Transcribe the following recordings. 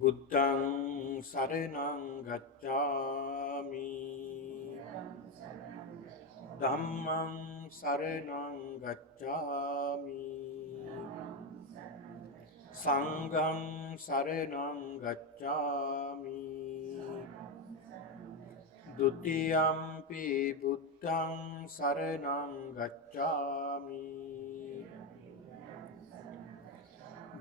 බුද්ධං සරණං ගච්ඡාමි ධම්මං සරණං ගච්ඡාමි සංඝං සරණං ගච්ඡාමි ဒုတိယံ පි බුද්ධං සරණං ගච්ඡාමි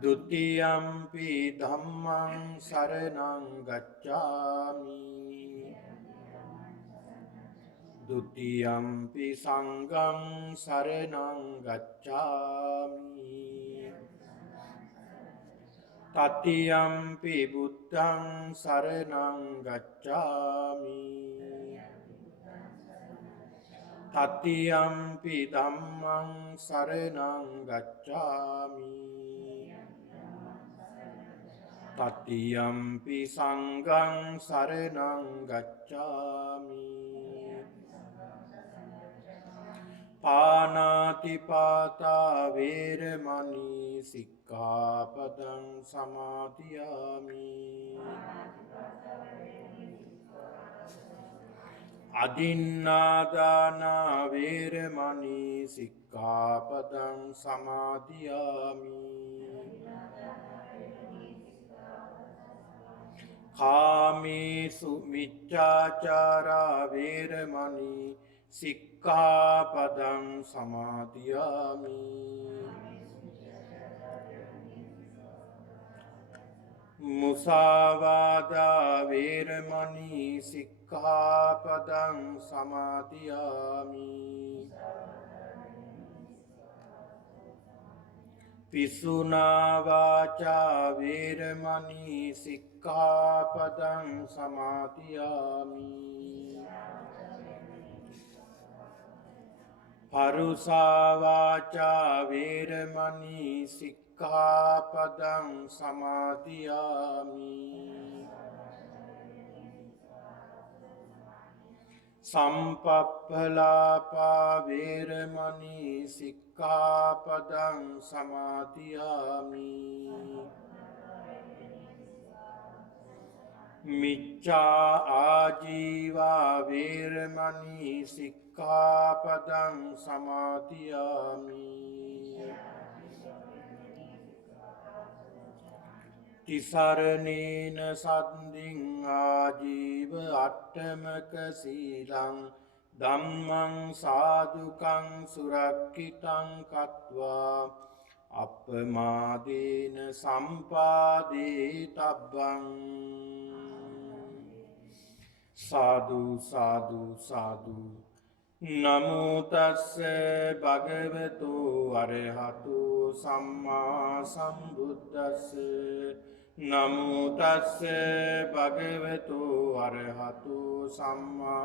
ဒုတိယံ පි ධම්මං සරණං ගච්ඡාමි ဒုတိယံ පි සංඝං සරණං ගච්ඡාමි တတိယံ පි බුද්ධං සරණං ගච්ඡාමි တတိယံ පි ධම්මං සරණං ගච්ඡාමි တတိယံ පි සංඝං සරණං ගච්ඡාමි පාණාති පාතා වේරමණී සික්ඛාපදං සමාදියාමි อดินนาดานาเวรมณีสิกขาปดังสมาธิยามิคามิสุมิจฉาจาราเวรมณีสิกขาปดังสมาธิยามิมุสาวาทาเวรมณีสิกขาปดังสมาธิยามิปิสุนาวาจาเวรมณีสิกขาปดังสมาธิยามิปรุสาวาจาเวรมณีสิกขาปดังสมาธิยามิสัมปัปพลาปาเวรมณีสิกขาปดังสมาธิยามิมิจฉาอาจีวาเวรมณีสิกขาปดังสมาธิยามิติสารเนนสัตถิงอาจีวอัตถมกสีลังธัมมังสาธุกังสุรักขิตังคัตวาอัปปมาเดนสัมปาเดตับบังสาธุสาธุสาธุนะโมตัสสะภะคะวะโตอะระหะโตสัมมาสัมพุทธัสสะนะโมตัสสะภะคะวะโตอะระหะโตสัมมา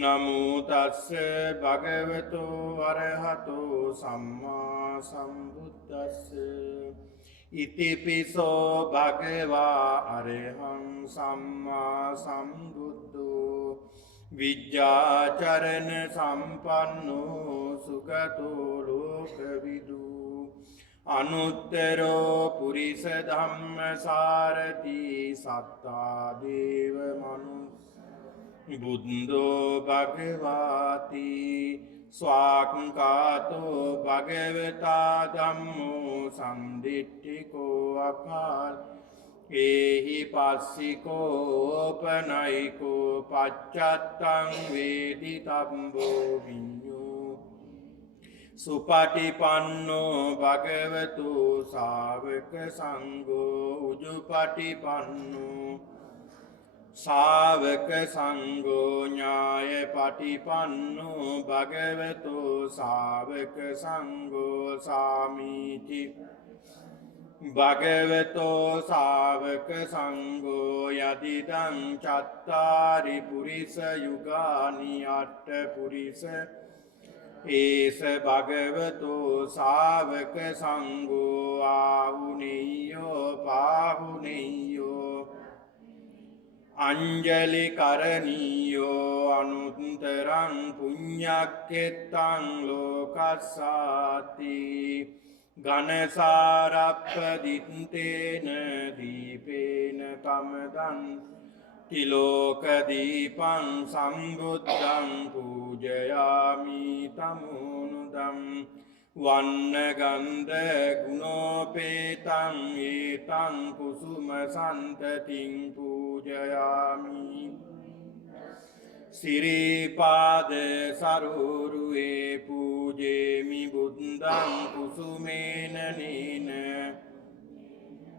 นะโมตัสสะภะคะวะโตอะระหะโตสัมมาสัมพุทธัสสะอิติปิโสภะคะวะอะระหังสัมมาสัมพุทโธวิญญาจารณสัมปันโนสุขโตโลกวิดูอนุตตโรปุริสธัมมสารติสัตตาเทวมนุบุตโตภะคะวาติสวากขาโตภะคะวตาธัมโมสันทิฏฐิโกอาคาเอหิปัสสิโกปนัยโกปัจจัตตังเวทิตัมโบวิญโยสุปฏิปันโนภะคะวะโตสาวกสังโฆอุจุปฏิปันโนสาวกสังโฆญาณปฏิปันโนภะคะวะโตสาวกสังโฆสามีจิภะคะวะโตสาวกสังโฆยติตังจัตตาริปุริสยุกานิอัตถปุริสเอสภะคะวะโตสาวกสังโฆอาหุเนยโยปาหุเนยโยอัญญลิกรณีโยอนุตตรังปุญญเกตังโลกัสสติ ගනසාරප්පදිත්තේන දීපේන තමදන් තිලෝකදීපං සම්බුද්ධං පූජයාමි තමුනුදම් වන්නගන්ධ ගුණෝපේතං ඒතං කුසුම සන්තතින් පූජයාමි සිරිපාද සරුරුවේ පූජේමි බුද්ධං කුසුමේන නීන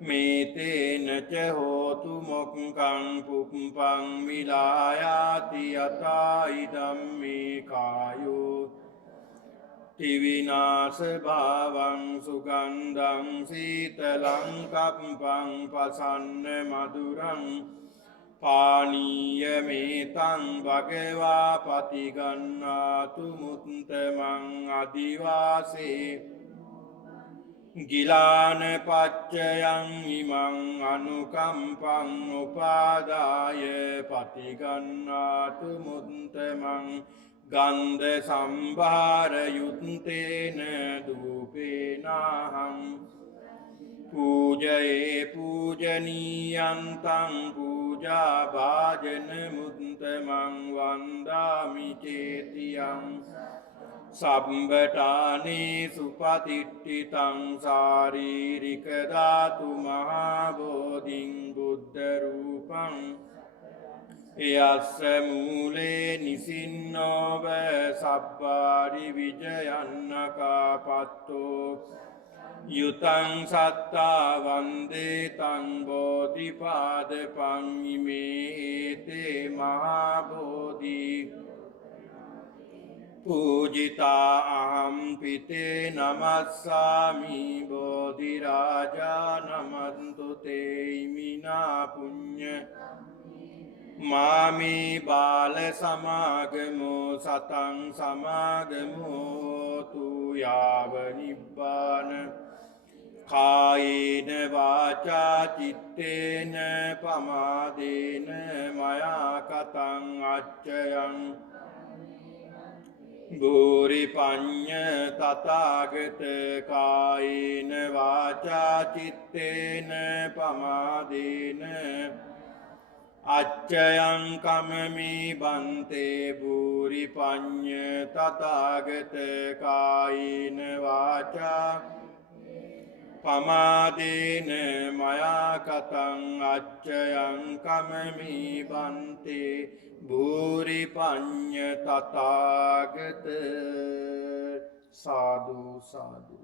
මේතේන ච හෝතු මොක්ඛං පුප්පං විලායාති යතා ඉදම්මේ කායෝ තිවිනාශ භාවං සුගන්ධං සීතලං කප්පං පසන්න මధుරං පානීය මේතං භගවා පතිගන්නාතු මුත්තමං අදිවාසේ ගිලාන පච්චයං ඉමං අනුකම්පං උපාදාය පතිගන්නාතු මුත්තමං ගන්ධ සම්භාර යුත්තේන දූපේනාහං පූජයේ පූජනීයන්තං පූජා භාජන මුත්තමං වන්දාමි චේතියං සම්බටානේ සුපතිට්ඨිතං ශාරීරික ධාතු මහා බෝධින් බුද්ධ රූපං යස්ස මූලේ නිසින්නෝව සබ්බාරි විජයන්නකාපත්තෝ යුතං සත්තා වන්දේ තං බෝධිපාදපං ඉමේ තේ මහා බෝධි පූජිතා අහම් පිතේ නමස්සාමි බෝධි රාජා නමන්තු තේ ඉමිනා පුඤ්ඤ මාමේ බාල සමාගමෝ සතං සමාගමෝ තු යාව නිබ්බාන කායේන වාචා චිත්තේන පමාදේන මයා කතං අච්චයං භූරි පඤ්ඤ තථාගත කායේන වාචා චිත්තේන පමාදේන අච්චයං කමමි බන්තේ භූරි පඤ්ඤ තථාගත කායේන වාචා පමාදේන මයා කතං අච්චයං කමමි බන්තේ භූරි පඤ්ඤ තථාගත සාදු සාදු.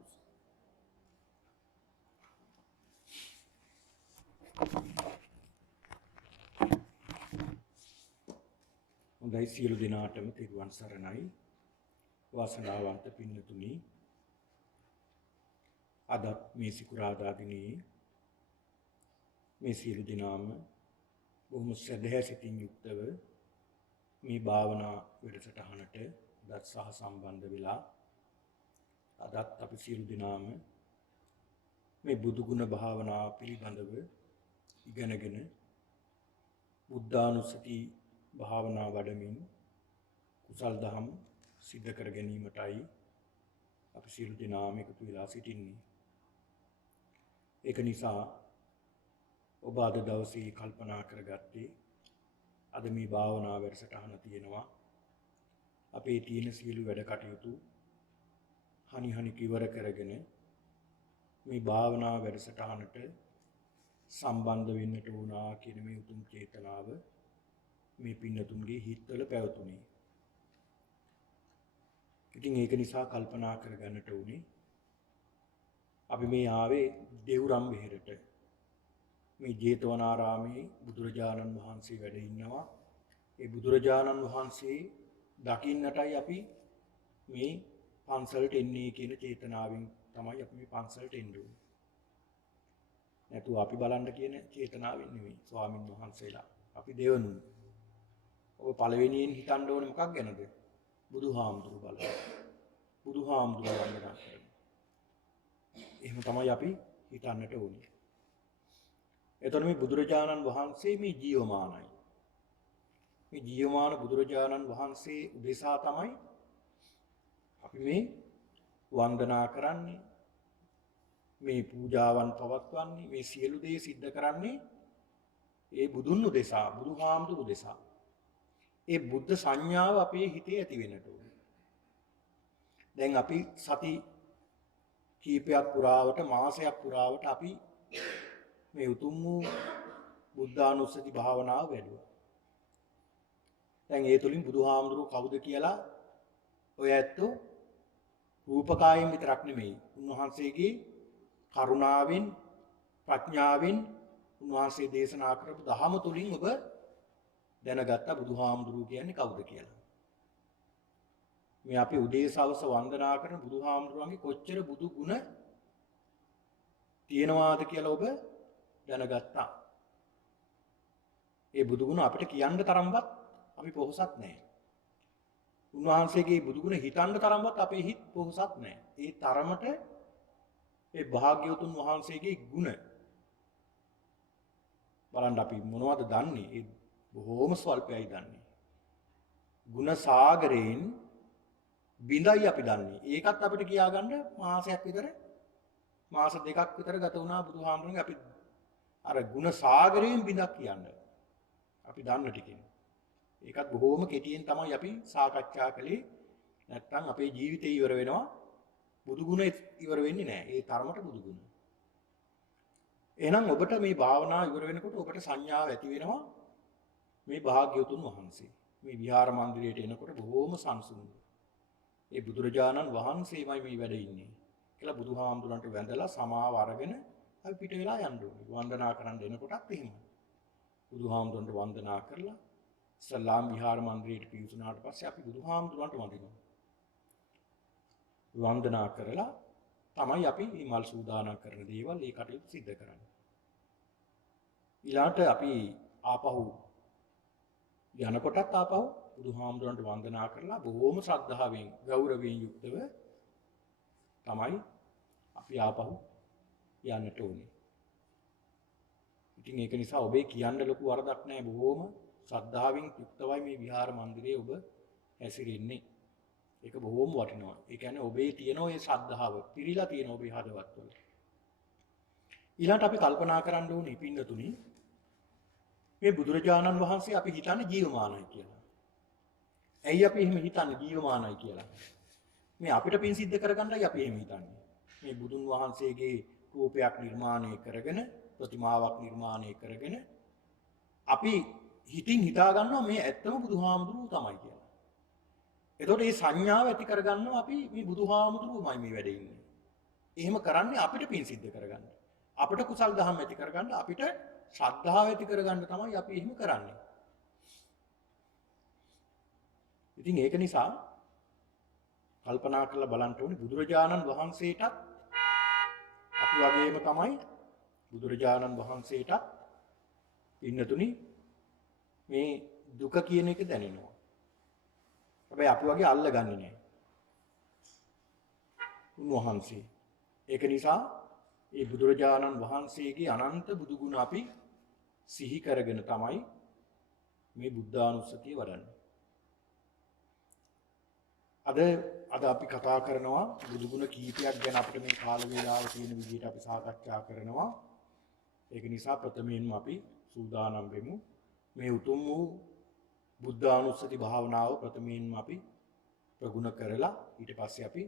හොඳයි සියලු දෙනාටම තෙරුවන් සරණයි. වාසනාවන්ත පින්නතුනි, අද මේ සිකුරාදා දිනේ මේ සියලු දෙනාම බොහොම සදහැ සිතින් යුක්තව මේ භාවනා වැඩසටහනට දත් සහ සම්බන්ධ වෙලා අදත් අපි සියලු දෙනාම මේ බුදු ගුණ භාවනා පිළිබඳව ඉගෙනගෙන බුද්ධානුස්සති භාවනා වඩමින් කුසල් දහම් සිද්ධ කර ගැනීමටයි අපි සියලු දෙනාම එකතු වෙලා සිටින්නේ. ඒක නිසා ඔබ අද දවසේ කල්පනා කරගත්තේ අද මේ භාවනා වැඩසටහන තියෙනවා. අපේ තියෙන සියලු වැඩ කටයුතු හනි කිවර කරගෙන මේ භාවනා වැඩසටහනට සම්බන්ධ වෙන්නට වුණා කියන මේ උතුම් චේතනාව මේ පින්නතුන්ගේ හිත්වල පැවතුනේ. ඉතින් ඒක නිසා කල්පනා කරගන්නට උනේ අපි මේ ආවේ දෙව්රම් විහෙරට. මේ ජේතවනාරාමේ බුදුරජාණන් වහන්සේ වැඩ ඉන්නවා. ඒ බුදුරජාණන් වහන්සේ දකින්නටයි අපි මේ පන්සලට එන්නේ කියන චේතනාවෙන් තමයි අපි මේ පන්සලට එන්නේ. නැතුව අපි බලන්න කියන චේතනාවෙන් නෙවෙයි. ස්වාමින් වහන්සේලා අපි දෙවනුන්. ඔබ පළවෙනියෙන් හිතන්න ඕනේ මොකක් ගැනද? බුදුහාමුදුරු බලන්න. බුදුහාමුදුරු වන්දනා කරන්න. එහෙම තමයි අපි හිතන්නට ඕනේ. එතකොට මේ බුදුරජාණන් වහන්සේ මේ ජීවමානයි. මේ ජීවමාන බුදුරජාණන් වහන්සේ උදෙසා තමයි අපි මේ වන්දනා කරන්නේ, මේ පූජාවන් පවත්වන්නේ මේ සියලු දේ සිද්ධ කරන්නේ ඒ බුදුන් උදෙසා බුදුහාමුදුරු උදෙසා. ඒ බුද්ධ සංඥාව අපේ හිතේ ඇති වෙන්නට ඕනේ. දැන් අපි සති කීපයක් පුරාවට මාසයක් පුරාවට අපි මේ උතුම් වූ බුද්ධානුස්සති භාවනාව වැඩුවා. දැන් ඒ තුලින් බුදුහාමුදුරුව කවුද කියලා ඔය ඇත්තෝ රූපකායෙන් විතරක් නෙමෙයි. උන්වහන්සේගේ කරුණාවෙන් ප්‍රඥාවෙන් උන්වහන්සේ දේශනා කරපු ධහම තුලින් ඔබ දැනගත්ත බුදුහාමුදුරුව කියන්නේ කවුද කියලා. මේ අපි උදේ සවස වන්දනා කරන බුදුහාමුදුරුවන්ගේ කොච්චර බුදු ගුණ තියෙනවාද කියලා ඔබ දැනගත්තා. ඒ බුදු ගුණ අපිට කියන්න තරම්වත් අපි පොහොසත් නැහැ. උන්වහන්සේගේ බුදු ගුණ හිතන්න තරම්වත් අපේ හිත පොහොසත් නැහැ. ඒ තරමට ඒ භාග්‍යවතුන් වහන්සේගේ ගුණ බලන්න අපි මොනවද දන්නේ? ඒ බොහෝම ස්වල්පයයි දන්නේ. ගුණ සාගරයෙන් බිඳයි අපි දන්නේ. ඒකත් අපිට කියාගන්න මාසයක් විතර මාස දෙකක් විතර ගත වුණා බුදුහාමුදුරන්ගේ අපි අර ගුණ සාගරයෙන් බිඳක් කියන්නේ. අපි දන්න ටිකෙන්. ඒකත් බොහෝම කෙටියෙන් තමයි අපි සාකච්ඡා කළේ. නැත්තම් අපේ ජීවිතේ ඉවර වෙනවා. බුදු ගුණ ඉවර වෙන්නේ නැහැ. ඒ තරමට බුදු ගුණ. එහෙනම් ඔබට මේ භාවනාව ඉවර වෙනකොට ඔබට සංඥාව ඇති වෙනවා මේ භාග්‍යවතුන් වහන්සේ. මේ විහාර මන්දිරයට එනකොට බොහෝම සංසුන්ව. ඒ බුදුරජාණන් වහන්සේමයි මේ වැඩ ඉන්නේ කියලා බුදුහාමුදුරන්ට වැඳලා සමාව අරගෙන අපි පිට වෙලා යන්න ඕනේ. වන්දනා කරන්න එනකොටත් එහෙමයි. බුදුහාමුදුරන්ට වන්දනා කරලා සලාම් විහාර මන්දිරයට පිවිසුනාට පස්සේ අපි බුදුහාමුදුරන්ට වඳිනවා. වන්දනා කරලා තමයි අපි මේ මල් සූදානම් කරන දේවල් ඒ කටයුතු සිද්ධ කරන්නේ. ඊළාට අපි ආපහු යනකොටත් ආපහු බුදුහාමුදුරන්ට වන්දනා කරලා බොහෝම ශ්‍රද්ධාවෙන් ගෞරවයෙන් යුක්තව තමයි අපි ආපහු යන්නට ඕනේ. ඉතින් ඒක නිසා ඔබේ කියන්න ලොකු වරදක් නැහැ. බොහෝම ශ්‍රද්ධාවෙන් යුක්තවයි මේ විහාර මන්දිරයේ ඔබ හැසිරෙන්නේ. ඒක බොහෝම වටිනවා. ඒ කියන්නේ ඔබේ තියෙන ওই ශ්‍රද්ධාව පිරීලා තියෙන ඔබේ හදවතවල. ඊළඟට අපි කල්පනා කරන්න ඕනේ පින්නතුනි මේ බුදුරජාණන් වහන්සේ අපි හිතන්නේ ජීවමානයි කියලා. ඇයි අපි එහෙම හිතන්නේ ජීවමානයි කියලා? මේ අපිට පින් සිද්ධ කරගන්නයි අපි එහෙම හිතන්නේ. මේ බුදුන් වහන්සේගේ රූපයක් නිර්මාණය කරගෙන ප්‍රතිමාවක් නිර්මාණය කරගෙන අපි හිතින් හිතා ගන්නවා මේ ඇත්තම බුදුහාමුදුරුවෝ තමයි කියලා. එතකොට මේ සංඥාව ඇති කරගන්නවා අපි මේ බුදුහාමුදුරුවෝමයි මේ වැඩේ ඉන්නේ. එහෙම කරන්නේ අපිට පින් සිද්ධ කරගන්න. අපිට කුසල් දහම් ඇති කරගන්න අපිට ශ්‍රද්ධාව ඇති කරගන්න තමයි අපි එහෙම කරන්නේ. ඉතින් ඒක නිසා කල්පනා කරලා බලන්න ඕනේ බුදුරජාණන් වහන්සේටත් අපි වගේම තමයි බුදුරජාණන් වහන්සේටත් ඉන්නතුනි මේ දුක කියන එක දැනෙනවා. හැබැයි අපි වගේ අල්ලගන්නේ නැහැ. උන්වහන්සේ. ඒක නිසා ඒ බුදුරජාණන් වහන්සේගේ අනන්ත බුදු ගුණ අපි සිහි කරගෙන තමයි මේ බුද්ධානුස්සතිය වඩන්නේ. අද අපි කතා කරනවා බුදු ගුණ කීපයක් ගැන අපිට මේ කාල වේලාව තියෙන විදිහට අපි සාකච්ඡා කරනවා. ඒක නිසා ප්‍රථමයෙන්ම අපි සූදානම් වෙමු මේ උතුම් වූ බුද්ධානුස්සති භාවනාව ප්‍රථමයෙන්ම අපි ප්‍රගුණ කරලා ඊට පස්සේ අපි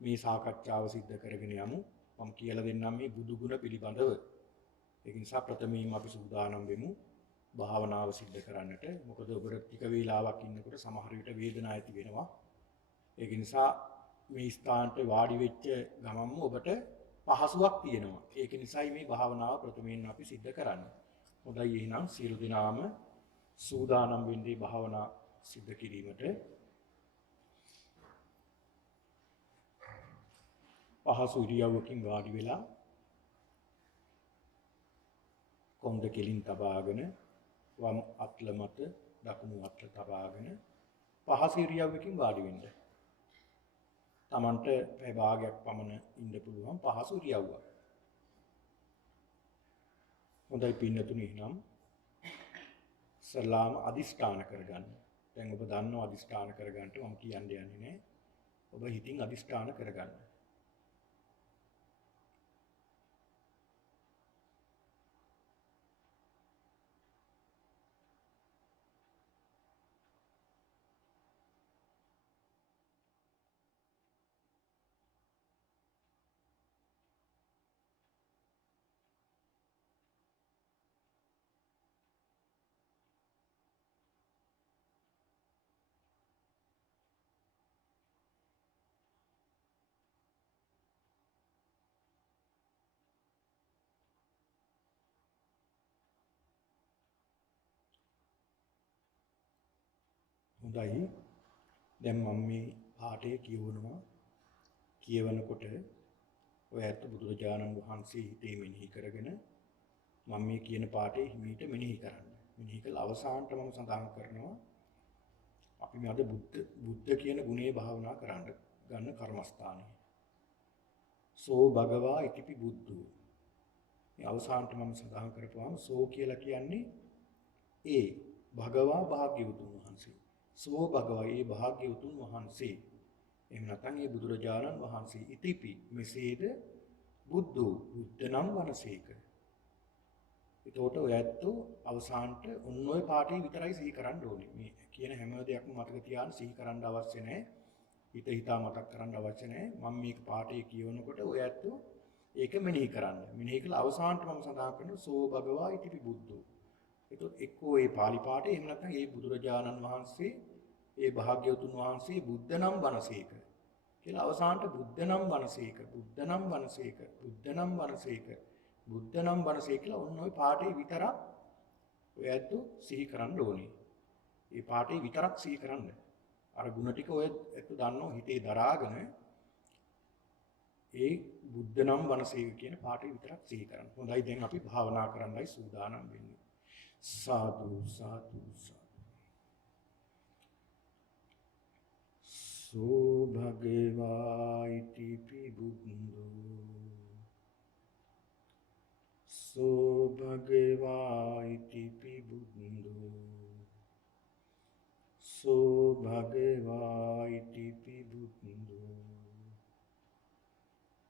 මේ සාකච්ඡාව සිද්ධ කරගෙන යමු. මම කියලා දෙන්නම් මේ බුදු ගුණ පිළිබඳව. ඒක නිසා ප්‍රථමයෙන්ම අපි සූදානම් වෙමු භාවනාව සිද්ධ කරන්නට. මොකද ඔබට ටික වේලාවක් ඉන්නකොට සමහර විට වේදනාවක් ඇති වෙනවා. ඒක නිසා මේ ස්ථානට වාඩි වෙච්ච ගමන්ම ඔබට පහසුවක් තියෙනවා. ඒක නිසායි මේ භාවනාව ප්‍රථමයෙන් අපි සිද්ධ කරන්නේ. හොඳයි එහෙනම් සියලු දෙනාම සූදානම් වෙන්නේ භාවනා සිද්ධ කිරීමට. පහසු ඉරියව්වකින් වාඩි වෙලා කොන්ද කෙලින් තබාගෙන වම් අත්ල මත දකුණු අත්ල තබාගෙන පහසු ඉරියව්වකින් වාඩි වෙන්න. Tamanට පැය භාගයක් පමණ ඉන්න පුළුවන් පහසු ඉරියව්වක්. හොඳයි පින්නතුනි එහෙනම් සලාම අදිෂ්ඨාන කරගන්න. දැන් ඔබ දන්නවා අදිෂ්ඨාන කරගන්න මම කියන්න යන්නේ නැහැ. ඔබ හිතින් අදිෂ්ඨාන කරගන්න. හොඳයි. දැන් මම මේ පාඩේ කියවනවා. කියවනකොට ඔය ඇත්ත බුදුරජාණන් වහන්සේ හිතේ මෙනෙහි කරගෙන මම මේ කියන පාඩේ හිමීට මෙනෙහි කරන්න. මෙනෙහි කළ අවසානට මම සඳහන් කරනවා අපි මේ අද බුද්ධ කියන ගුණේ භාවනා කරන්න ගන්න කර්මස්ථානය. සෝ භගවා ඉතිපි බුද්ධෝ. මේ අවසානට මම සඳහන් කරපුවාම සෝ කියලා කියන්නේ ඒ භගවා භාග්‍යවතුන් වහන්සේ. සෝ භගවා ඒ භාග්‍යවතුන් වහන්සේ. එහෙම නැත්නම් ඒ බුදුරජාණන් වහන්සේ ඉතිපි මෙසේද බුද්ධෝ බුද්ධ නම් වනසේක. ඒතකොට ඔය ඇත්තෝ අවසානට ඔන්න ඔය පාඩේ විතරයි සිහි කරන්න ඕනේ. මේ කියන හැම දෙයක්ම මතක තියාගෙන සිහි කරන්න අවශ්‍ය නැහැ. හිතා මතක් කරන්න අවශ්‍ය නැහැ. මම මේක පාඩේ කියවනකොට ඔය ඇත්තෝ ඒක මෙනෙහි කරන්න. මෙනෙහි කළ අවසානට මම සඳහන් කරනවා සෝ භගවා ඉතිපි බුද්ධෝ. ඒතකොට එක්කෝ ඒ පාලි පාඨය එහෙම නැත්නම් ඒ බුදුරජාණන් වහන්සේ ඒ භාග්‍යවතුන් වහන්සේ බුද්ධ නම් වනසේක කියලා අවසානට බුද්ධ නම් වනසේක බුද්ධ නම් වනසේක බුද්ධ නම් වනසේක බුද්ධ නම් වනසේක කියලා ඔන්න ඔය පාඨේ විතරක් ඔය ඇත්තු සිහි කරන්න ඕනේ. ඒ පාඨේ විතරක් සිහි කරන්න. අර ಗುಣ ටික ඔය ඇත්තු දන්නව හිතේ දරාගෙන ඒ බුද්ධ නම් වනසේක කියන පාඨේ විතරක් සිහි කරන්න. හොඳයි දැන් අපි භාවනා කරන්නයි සූදානම් වෙන්නේ. साधु साधु साधु सो भगवा इति बुद्धो सो भगवा इति बुद्धो सो भगवा इति बुद्धो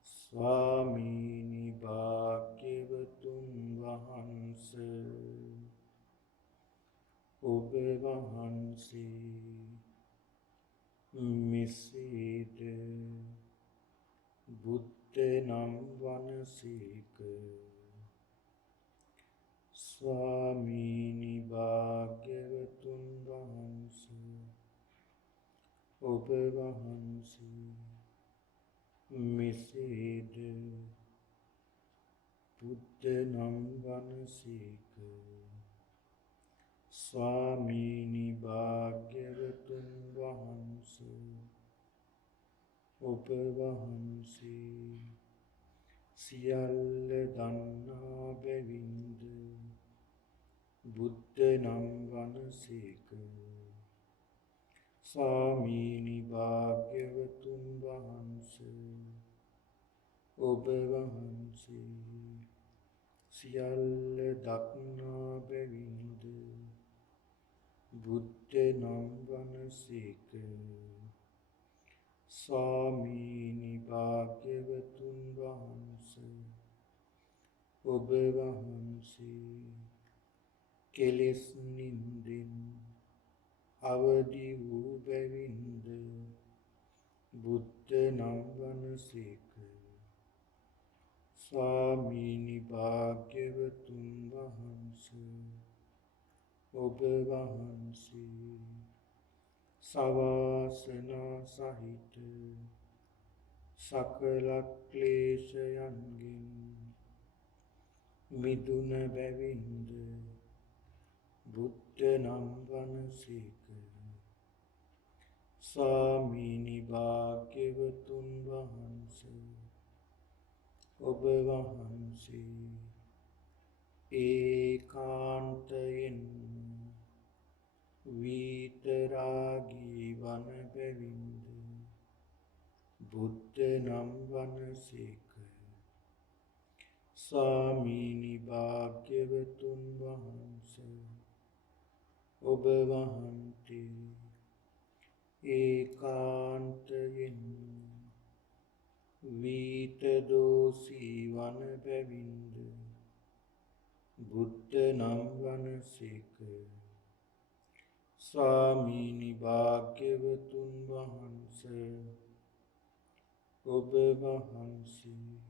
स्वामी भाग्यवतुं वහන්සේ ඔබ වහන්සේ මෙසේද බුද්ධ නම් වනසේක. ස්වාමීනි භාග්‍යවතුන් වහන්සේ ඔබ වහන්සේ මෙසේද බුද්ධ නම් වනසේක. ස්වාමීනි භාග්‍යවතුන් වහන්සේ ඔබ වහන්සේ සියල්ල දන්නා බැවින්ද බුද්ධ නම් වනසේක. ස්වාමීනි භාග්‍යවතුන් වහන්සේ ඔබ වහන්සේ සියල්ල දක්නා බැවින්ද බුද්ධ නම් වනසේක. ස්වාමීනි භාග්‍යවතුන් වහන්සේ ඔබ වහන්සේ කෙලෙස් නින්දෙන් අවදි වූ බැවින්ද බුද්ධ නම් වනසේක. ස්වාමීනි භාග්‍යවතුන් වහන්සේ ඔබ වහන්සේ සවාසනා සහිත සකල ක්ලේශයන්ගෙන් මිදුන බැවින්ද බුද්ධ නම් වනසේක. ස්වාමීනි භාග්‍යවතුන් වහන්සේ ඔබ වහන්සේ ඒකාන්තයෙන් විතරාගී වන බැවින්ද බුද්ධ නම් වනසේක. ස්වාමීනි භාග්‍යවතුන් වහන්සේ ඔබ වහන්සේ ඒකාන්තයෙන් විතදෝසී වන බැවින්ද බුද්ධ නම් වනසේක. ස්වාමීනි භාග්‍යවතුන් වහන්සේ ඔබ වහන්සේ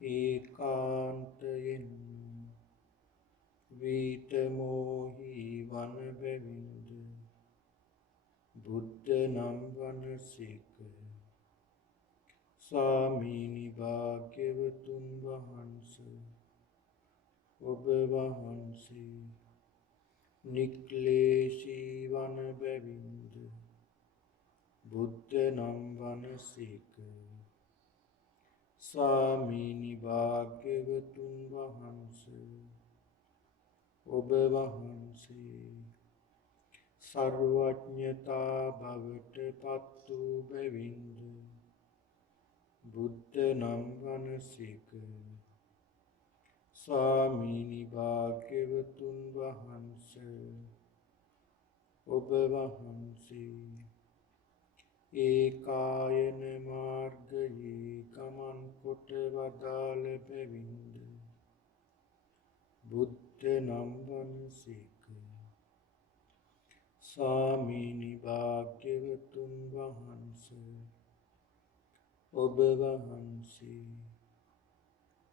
ඒකාන්තයෙන් විතමෝහී වන බැවින්ද බුද්ධ නම් වනසේක. ස්වාමීනි භාග්‍යවතුන් වහන්සේ ඔබ වහන්සේ නික්ලේශී වන බැවින්ද බුද්ධ නම් වනසේක. ස්වාමීනි භාග්‍යවතුන් වහන්සේ ඔබ වහන්සේ සර්වඥතා බවට පත් වූ බැවින්ද බුද්ධ නම් වනසේක. ස්වාමීනි භාග්‍යවතුන් වහන්සේ ඔබ වහන්සේ ඒකායන මාර්ගයේ ගමන් කොට වදාළ බැවින්ද බුද්ධ නම් වනසේක. ස්වාමීනි භාග්‍යවතුන් වහන්සේ ඔබ වහන්සේ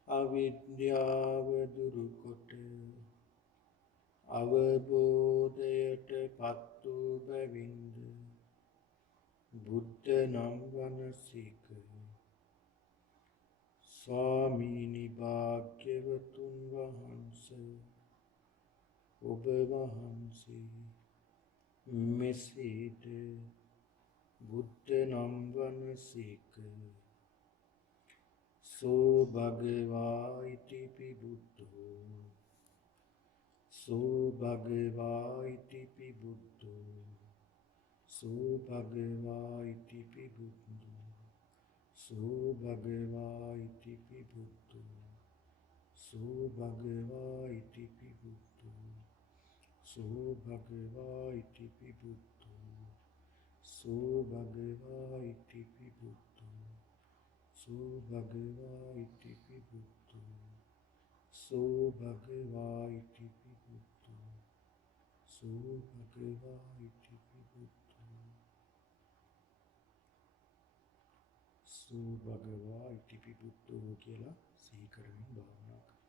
අවිද්‍යාව දුරු කොට අවබෝධයට පත් වූ බැවින්ද බුද්ධ නම් වනසේක. ස්වාමීනි භාග්‍යවතුන් වහන්සේ ඔබ වහන්සේ මෙසේද බුද්ධ නම් වනසේක. සෝ භගවා ඉතිපි බුද්ධෝ සෝ භගවා ඉතිපි බුද්ධෝ සෝ භගවා ඉතිපි බුද්ධෝ සෝ භගවා ඉතිපි බුද්ධෝ සෝ භගවා ඉතිපි බුද්ධෝ සෝ භගවා ඉතිපි බුද්ධෝ සෝ භගවා ඉතිපි බුද්ධෝ සෝ භගවා ඉතිපි බුද්ධෝ සෝ භගවා ඉතිපි බුද්ධෝ සෝ භගවා ඉතිපි බුද්ධෝ සෝ භගවා ඉතිපි බුද්ධෝ කියලා සිහි කරමින් භාවනා කරන්න.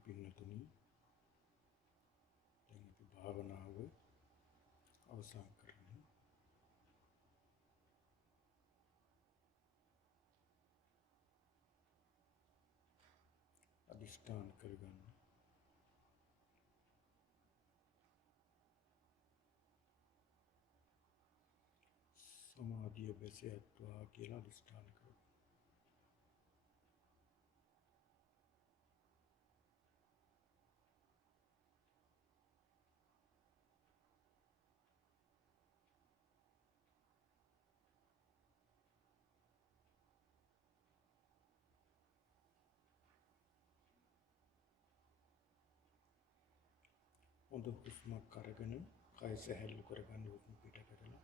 පින්නතුනි දැන් අපි භාවනාව අවසන් කරමු. අදිෂ්ඨාන කරගන්න. සමාධිය බැසයත්වා කියලා අදිෂ්ඨාන කරගන්න. හොඳ හුස්මක් අරගෙන කය සැහැල්ලු කරගන්න හුස්ම පිට කරලා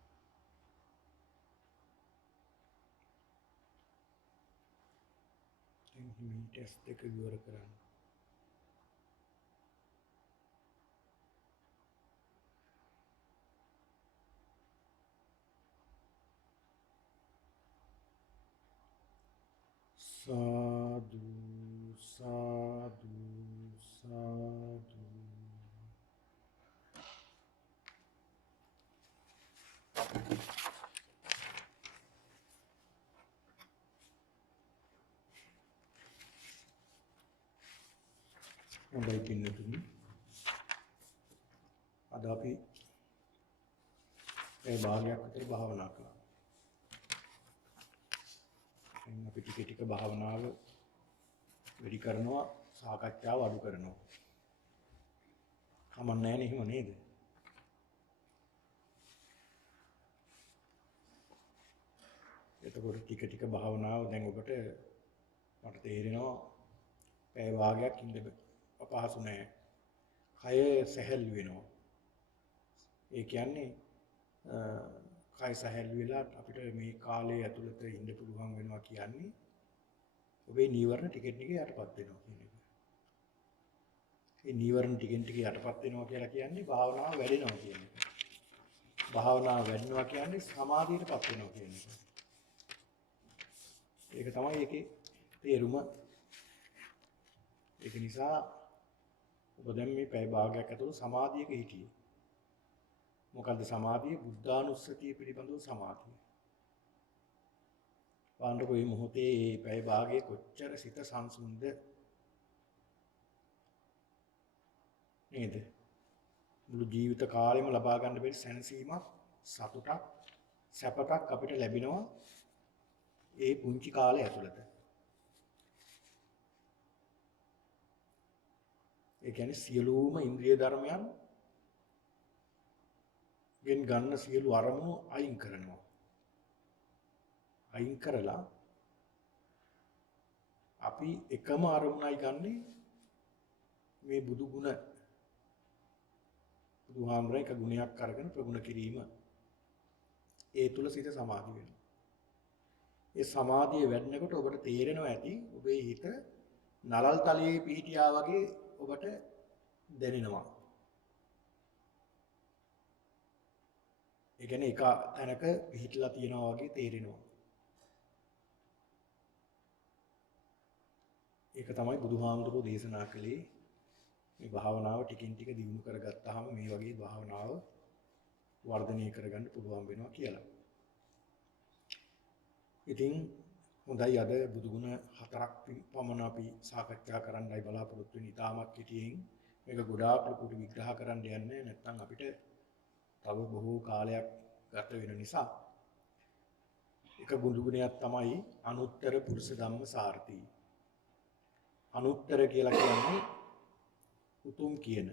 දැන් හිමීට ඇස් දෙක විවර කරන්න. සාදු සාදු සාදු. හොඳයි පින්නතුනි. අද අපි මේ භාගයක් විතර භාවනා කළා. දැන් අපි ටික ටික භාවනාව වැඩි කරනවා, සාකච්ඡාව අඩු කරනවා. කමක් නැහැ නේ, එහෙම නේද? එතකොට ටික ටික භාවනාව දැන් ඔබට මට තේරෙනවා පැය භාගයක් ඉඳ අපහසු නැහැ. කය සැහැල්ලු වෙනවා. ඒ කියන්නේ කය සැහැල්ලු වෙලා අපිට මේ කාලය ඇතුළත ඉඳ පුළුවන් වෙනවා කියන්නේ ඔබේ නීවරණ ටිකෙන් ටික යටපත් වෙනවා කියන එක. මේ නීවරණ ටිකෙන් ටික යටපත් වෙනවා කියලා කියන්නේ භාවනාව වැඩෙනවා කියන එක. භාවනාව වැඩෙනවා කියන්නේ සමාධියටපත් වෙනවා කියන එක. ඒක තමයි ඒකේ තේරුම. ඒක නිසා ඔබ දැන් මේ පැය භාගයක් ඇතුළත සමාධියක හිටියේ. මොකද්ද සමාධිය? බුද්ධානුස්සතිය පිළිබඳව සමාධිය. වන්දකෝ මේ මොහොතේ මේ පැය භාගයේ කොච්චර සිත සංසුන්ද නේද? මුළු ජීවිත කාලෙම ලබා ගන්න බැරි සැනසීමක්, සතුටක්, සැපක් අපිට ලැබෙනවා ඒ පුංචි කාලය ඇතුළත. ඒ කියන්නේ සියලුම ඉන්ද්‍රිය ධර්මයන් ගෙන් ගන්න සියලු අරමුණු අයින් කරනවා. අයින් කරලා අපි එකම අරමුණයි ගන්නෙ මේ බුදු ගුණ. බුදුහාමර එක ගුණයක් අරගෙන ප්‍රගුණ කිරීම. ඒ තුල සිත සමාධි වෙනවා. ඒ සමාධිය වැඩනකොට ඔබට තේරෙනවා ඇති ඔබේ හිත නලල් තලයේ පිහිටියා වගේ ඔබට දැනෙනවා. ඒ කියන්නේ එක තැනක පිහිටලා තියෙනවා වගේ තේරෙනවා. ඒක තමයි බුදුහාමුදුරුවෝ දේශනා කළේ මේ භාවනාව ටිකින් ටික දියුණු කරගත්තාම මේ වගේ භාවනාව වර්ධනය කරගන්න පුළුවන් වෙනවා කියලා. ඉතින් හොඳයි අද බුදුගුණ 4ක් පමණ අපි සාකච්ඡා කරන්නයි බලාපොරොත්තු වෙන්නේ. ඊටමත් කෙටියෙන් මේක ගොඩාක් ලොකුට විග්‍රහ කරන්න යන්නේ නැත්නම් අපිට තව බොහෝ කාලයක් ගත වෙන නිසා. එක බුදුගුණයක් තමයි අනුත්තර පුරුෂ ධම්ම සාර්ථී. අනුත්තර කියලා කියන්නේ උතුම් කියන,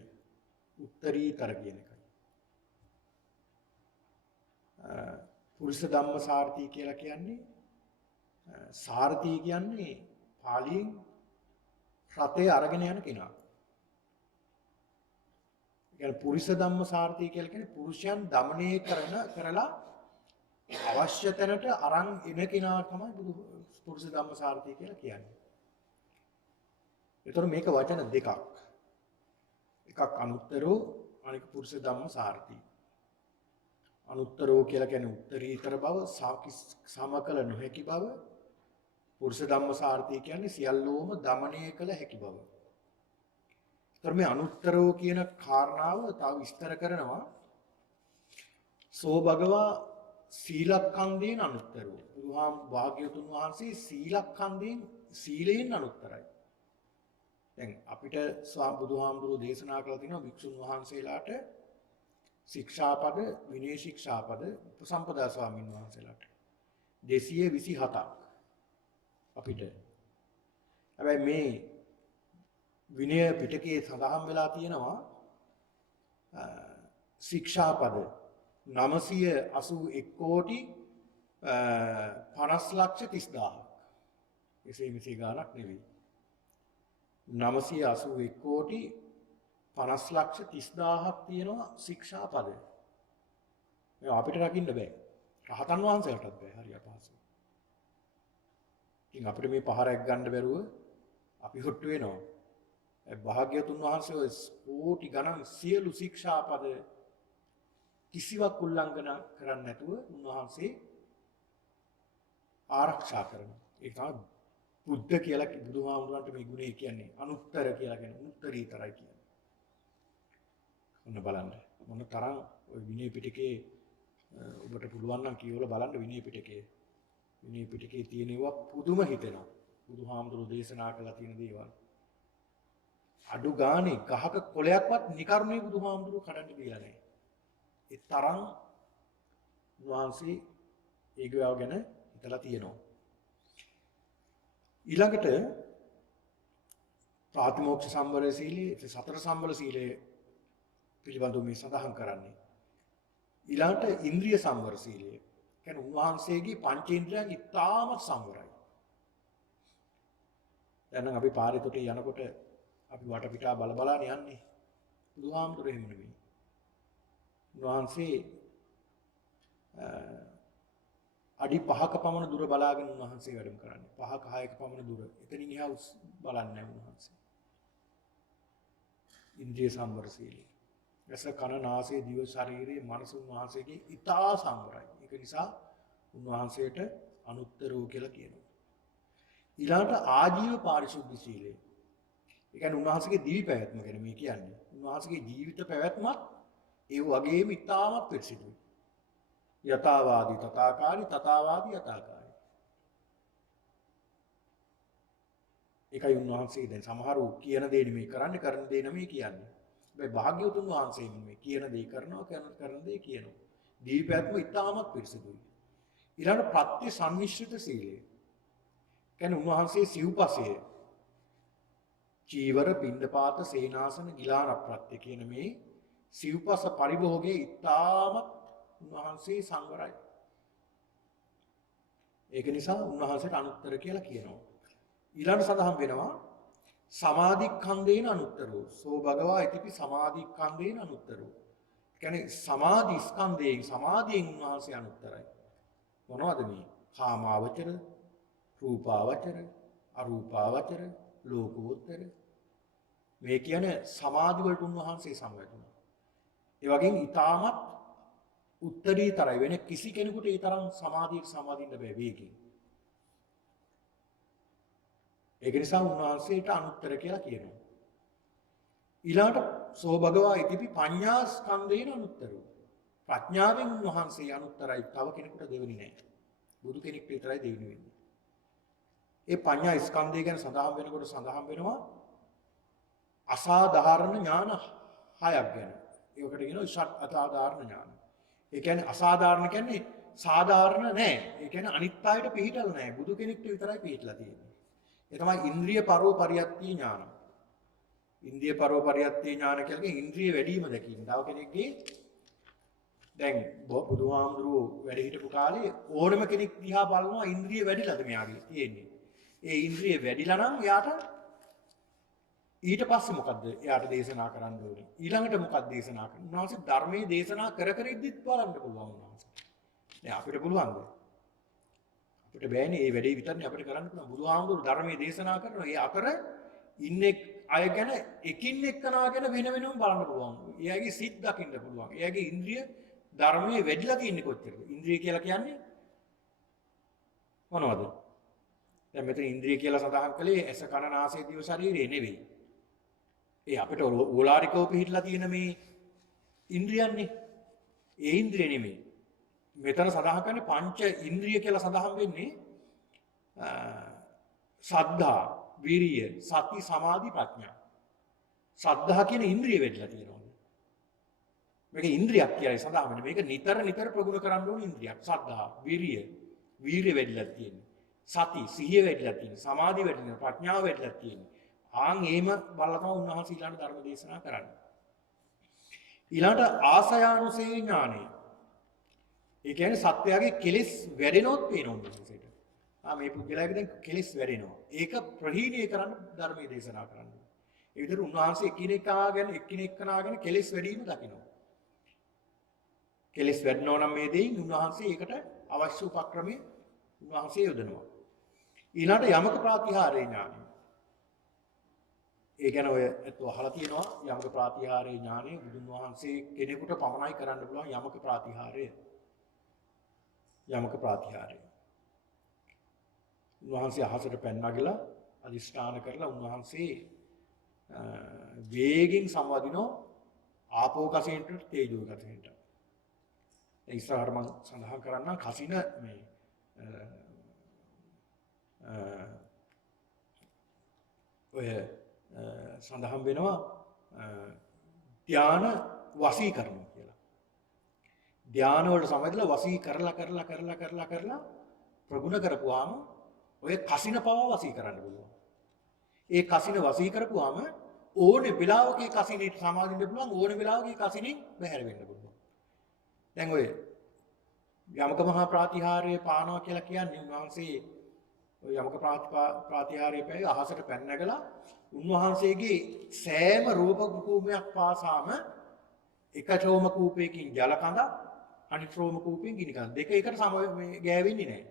උත්තරීතර කියන එකයි. පුරුෂ ධම්ම සාර්ථී කියලා කියන්නේ සාර්ථී කියන්නේ පාලියෙන් රතේ අරගෙන යන කෙනා. ඒ කියන්නේ පුරුෂ ධම්ම සාර්ථී කියලා කියන්නේ පුරුෂයන් দমনය කරලා අවශ්‍ය තැනට අරන් එන කෙනා තමයි පුරුෂ ධම්ම සාර්ථී කියලා කියන්නේ. ඒතර මේක වචන දෙකක්. එකක් අනුත්තරෝ, අනික පුරුෂ ධම්ම සාර්ථී. අනුත්තරෝ කියලා කියන්නේ උත්තරීතර බව, සමකල නොහැකි බව. පුරුෂ ධම්ම සාර්ථී කියන්නේ සියල්ලෝම দমনය කළ හැකි බව. මේ අනුත්තරෝ කියන කාරණාව තව විස්තර කරනවා. සෝ භගවා සීලක්ඛන්දේන අනුත්තරෝ. බුදුහාම භාග්‍යවතුන් වහන්සේ සීලක්ඛන්දේන් සීලයෙන් අනුත්තරයි. දැන් අපිට බුදුහාමුදුරුවෝ දේශනා කළා තියෙනවා භික්ෂුන් වහන්සේලාට ශික්ෂාපද විනය ශික්ෂාපද උපසම්පදා ස්වාමීන් වහන්සේලාට 227ක් අපිට. හැබැයි මේ විනය පිටකයේ සඳහන් වෙලා තියෙනවා ශික්ෂාපද 981 කෝටි 50 ලක්ෂ 30000ක්. එසේ මෙසේ ගාණක් නෙවෙයි. 981 කෝටි 50 ලක්ෂ 30000ක් තියෙනවා ශික්ෂාපද. මේ අපිට රකින්න බෑ. රහතන් වහන්සේලාටත් බෑ. හරි අපහසුයි. ඉතින් අපිට මේ පහරක් ගන්න බැරුව අපි හොට්ටු වෙනවා. භාග්‍යවතුන් වහන්සේ ඔය කෝටි ගණන් සියලු ශික්ෂාපද කිසිවක් උල්ලංඝන කරන්නේ නැතුව උන්වහන්සේ ආරක්ෂා කරනවා. ඒක තමයි බුද්ධ කියලා බුදුහාමුදුරන්ට මේ ගුණය කියන්නේ අනුත්තර කියලා කියන්නේ උත්තරීතරයි කියන්නේ. ඔන්න බලන්න මොන තරම් ওই විනය පිටකේ ඔබට පුළුවන් නම් කියවලා බලන්න විනය පිටකේ. විනය පිටකේ තියෙනවා පුදුම හිතෙනවා. බුදුහාමුදුරු දේශනා කළා තියෙන දේවල්. අඩු ගානේ ගහක කොළයක්වත් නිකර්මයේ බුදුහාමුදුරු කඩන්න දීලා නැහැ. ඒ තරම් වහන්සේ ඒක ගැන හිතලා තියෙනවා. ඊළඟට ප්‍රාතිමෝක්ෂ සම්වර සීලයේ සතර සම්වර සීලයේ පිළිබඳව මේ සඳහන් කරන්නේ. ඊළඟට ඉන්ද්‍රිය සම්වර සීලය. කියන්නේ උන්වහන්සේගේ පංචේන්ද්‍රයන් ඉතාමත් සංවරයි. දැන් නම් අපි පාරේ තොටේ යනකොට අපි වටපිටා බල බලාන යන්නේ. බුදුහාමුදුරුවෝ එහෙම නෙමෙයි. උන්වහන්සේ අඩි 5ක පමණ දුර බලාගෙන උන්වහන්සේ වැඩම කරන්නේ. 5ක 6ක පමණ දුර. එතනින් එහා බලන්නේ නැහැ උන්වහන්සේ. ඉන්ද්‍රිය සම්වර සීලය. රස කන නාසය දිව ශරීරයේ මනස උන්වහන්සේගේ ඊටා සංවරයි. ඒක නිසා උන්වහන්සේට අනුත්තරෝ කියලා කියනවා. ඊළඟට ආජීව පාරිශුද්ධ සීලය. ඒ කියන්නේ උන්වහන්සේගේ දිවි පැවැත්ම ගැන මේ කියන්නේ. උන්වහන්සේගේ ජීවිත පැවැත්මත් ඒ වගේම ඊටාමත් පිරිසිදුයි. යථාවාදී තථාකාරී තථාවාදී යථාකාරී. ඒකයි උන්වහන්සේ දැන් සමහරව කියන දේ නෙමෙයි කරන්නේ කරන දේ නෙමෙයි කියන්නේ. හැබැයි භාග්‍යවතුන් වහන්සේ මේ කියන දේ කරනවා කරන දේ කියනවා. දීපැත්ම ඉතාමත් පිරිසිදුයි. ඊළඟ ප්‍රත්‍ය සම්මිශ්‍රිත සීලය. කියන්නේ උන්වහන්සේ සිව්පසය චීවර පිණ්ඩපාත සේනාසන ගිලාන ප්‍රත්‍ය කියන මේ සිව්පස පරිභෝගයේ ඉතාමත් උන්වහන්සේ සංවරයි. ඒක නිසා උන්වහන්සේට අනුත්තර කියලා කියනවා. ඊළඟ සඳහන් වෙනවා සමාධික්ඛන්දේන අනුත්තරෝ. සෝ භගවා ඉතිපි සමාධික්ඛන්දේන අනුත්තරෝ. කියන්නේ සමාධි ස්කන්ධයෙන් සමාධියෙන් උන්වහන්සේ අනුත්තරයි. මොනවද මේ? කාමාවචර, රූපාවචර, අරූපාවචර, ලෝකෝත්තර. මේ කියන්නේ සමාධි වලට උන්වහන්සේ සමවැදුණා. ඒ වගේම ඊටමත් උත්තරීතරයි වෙන කිසි කෙනෙකුට ඒ තරම් සමාධියට සමාදින්න බෑ වේගයෙන්. ඒක නිසා උන්වහන්සේට අනුත්තර කියලා කියනවා. ඊළඟට සෝ භගවා ඉතිපි පඤ්ඤා ස්කන්ධේන අනුත්තරෝ. ප්‍රඥාවෙන් උන්වහන්සේ අනුත්තරයි. තව කෙනෙකුට දෙවෙනි නෑ. බුදු කෙනෙක් විතරයි දෙවෙනි වෙන්නේ. ඒ පඤ්ඤා ස්කන්ධය ගැන සඳහන් වෙනකොට සඳහන් වෙනවා අසාධාරණ ඥාන 6ක් ගැන. ඒකට කියනවා ෂට් අසාධාරණ ඥාන. ඒ කියන්නේ අසාධාරණ කියන්නේ සාධාරණ නෑ. ඒ කියන්නේ අනිත් අයට පිළිහිටල නෑ. බුදු කෙනෙක්ට විතරයි පිළිහිටලා තියෙන්නේ. ඒ තමයි ඉන්ද්‍රිය පරෝ පරියත්ති ඥාන. ඉන්ද්‍රිය පරෝ පරියත්ති ඥාන කියන්නේ ඉන්ද්‍රිය වැඩිම දැකීම. තව කෙනෙක්ගේ දැන් බුදුහාමුදුරුවෝ වැඩ හිටපු කාලේ ඕනම කෙනෙක් දිහා බලනවා ඉන්ද්‍රිය වැඩිලාද මෙයාගේ තියෙන්නේ. ඒ ඉන්ද්‍රිය වැඩිලා නම් යාට ඊට පස්සේ මොකද්ද එයාට දේශනා කරන්න ඕනේ? ඊළඟට මොකක්ද දේශනා කරන්නේ? උන්වහන්සේ ධර්මයේ දේශනා කර ඉද්දිත් බලන්න පුළුවන් උන්වහන්සේ. දැන් අපිට පුළුවන්ද? අපිට බෑනේ මේ වැඩේ විතරනේ අපිට කරන්න පුළුවන්. බුදුහාමුදුරු ධර්මයේ දේශනා කරනවා. ඒ අතර ඉන්නේ අය ගැන එකින් එක්කනා ගැන වෙන වෙනම බලන්න පුළුවන්. එයාගේ සිත් දකින්න පුළුවන්. එයාගේ ඉන්ද්‍රිය ධර්මයේ වැඩිලා තියෙන්නේ කොච්චරද? ඉන්ද්‍රිය කියලා කියන්නේ මොනවද? දැන් මෙතන ඉන්ද්‍රිය කියලා සඳහන් කළේ ඇස කන නාසය දිව ශරීරය නෙවෙයි. ඒ අපිට ඕලාරිකව පිළිහිట్లా තියෙන මේ ඉන්ද්‍රියන්නේ ඒ ඉන්ද්‍රිය නෙමෙයි. මෙතන සඳහන් කරන්නේ පංච ඉන්ද්‍රිය කියලා සඳහන් වෙන්නේ සද්ධා, විරිය, සති, සමාධි, ප්‍රඥා. සද්ධා කියන ඉන්ද්‍රිය වෙట్లా තියෙනවා. මේක ඉන්ද්‍රියක් කියලායි සඳහන් වෙන්නේ. මේක නිතර නිතර ප්‍රගුණ කරන්න ඕන ඉන්ද්‍රියක්. සද්ධා, විරිය, වීරිය වෙట్లా තියෙන්නේ. සති, සිහිය වෙట్లా තියෙන්නේ. සමාධි වෙట్లా තියෙන්නේ. ප්‍රඥාව වෙట్లా තියෙන්නේ. ආන් එහෙම බලලා තමයි උන්වහන්සේ ඊළඟ ධර්ම දේශනා කරන්නේ. ඊළඟට ආසයානුසේ ඥානෙ. ඒ කියන්නේ සත්‍යයේ කෙලෙස් වැඩෙනොත් පේනවා උන්වහන්සේට. මේ පුද්ගලයාගේ දැන් කෙලෙස් වැඩෙනවා. ඒක ප්‍රහීණය කරන්න ධර්මයේ දේශනා කරන්නේ. ඒ විදිහට උන්වහන්සේ එකිනෙකනා ගැන කෙලෙස් වැඩිම දකිනවා. කෙලෙස් වැඩනෝ නම් මේ දෙයින් උන්වහන්සේ ඒකට අවශ්‍ය උපක්‍රමයේ උන්වහන්සේ යොදනවා. ඊළඟට යමක ප්‍රාතිහාරේ ඥානය. ඒ කියන්නේ ඔය අහලා තියෙනවා යමක ප්‍රාතිහාරේ ඥානය බුදුන් වහන්සේ කෙනෙකුට පමණයි කරන්න පුළුවන් යමක ප්‍රාතිහාරය. යමක ප්‍රාතිහාරය. උන්වහන්සේ අහසට පැන නගලා අදිෂ්ඨාන කරලා උන්වහන්සේ වේගෙන් සංවදිනෝ ආපෝ කසෙන්ට තේජෝ කසෙන්ට. ඒ ඉස්සරහට මම සඳහන් කරන්නම් කසින මේ ඔය සඳහන් වෙනවා ධාන වසී කරනවා කියලා. ධාන වලට සමවැදලා වසී කරලා ප්‍රගුණ කරපුවාම ඔය කසින පව වසී කරන්න පුළුවන්. ඒ කසින වසී කරපුවාම ඕනේ වෙලාවක ඒ කසිනේට සමාදින්න පුළුවන් ඕනේ වෙලාවක ඒ කසිනේ බැහැර වෙන්න පුළුවන්. දැන් ඔය යමක මහා ප්‍රාතිහාර්ය පානවා කියලා කියන්නේ උන්වහන්සේ ඔය යමක ප්‍රාතිහාර්ය පැය අහසට පැන නැගලා උන්වහන්සේගේ සෑම රූප කූපයක් පාසාම එක රෝම කූපයකින් ජල කඳ අනිත් රෝම කූපයෙන් ගිනි කඳ දෙක එකට සම ගෑවෙන්නේ නැහැ.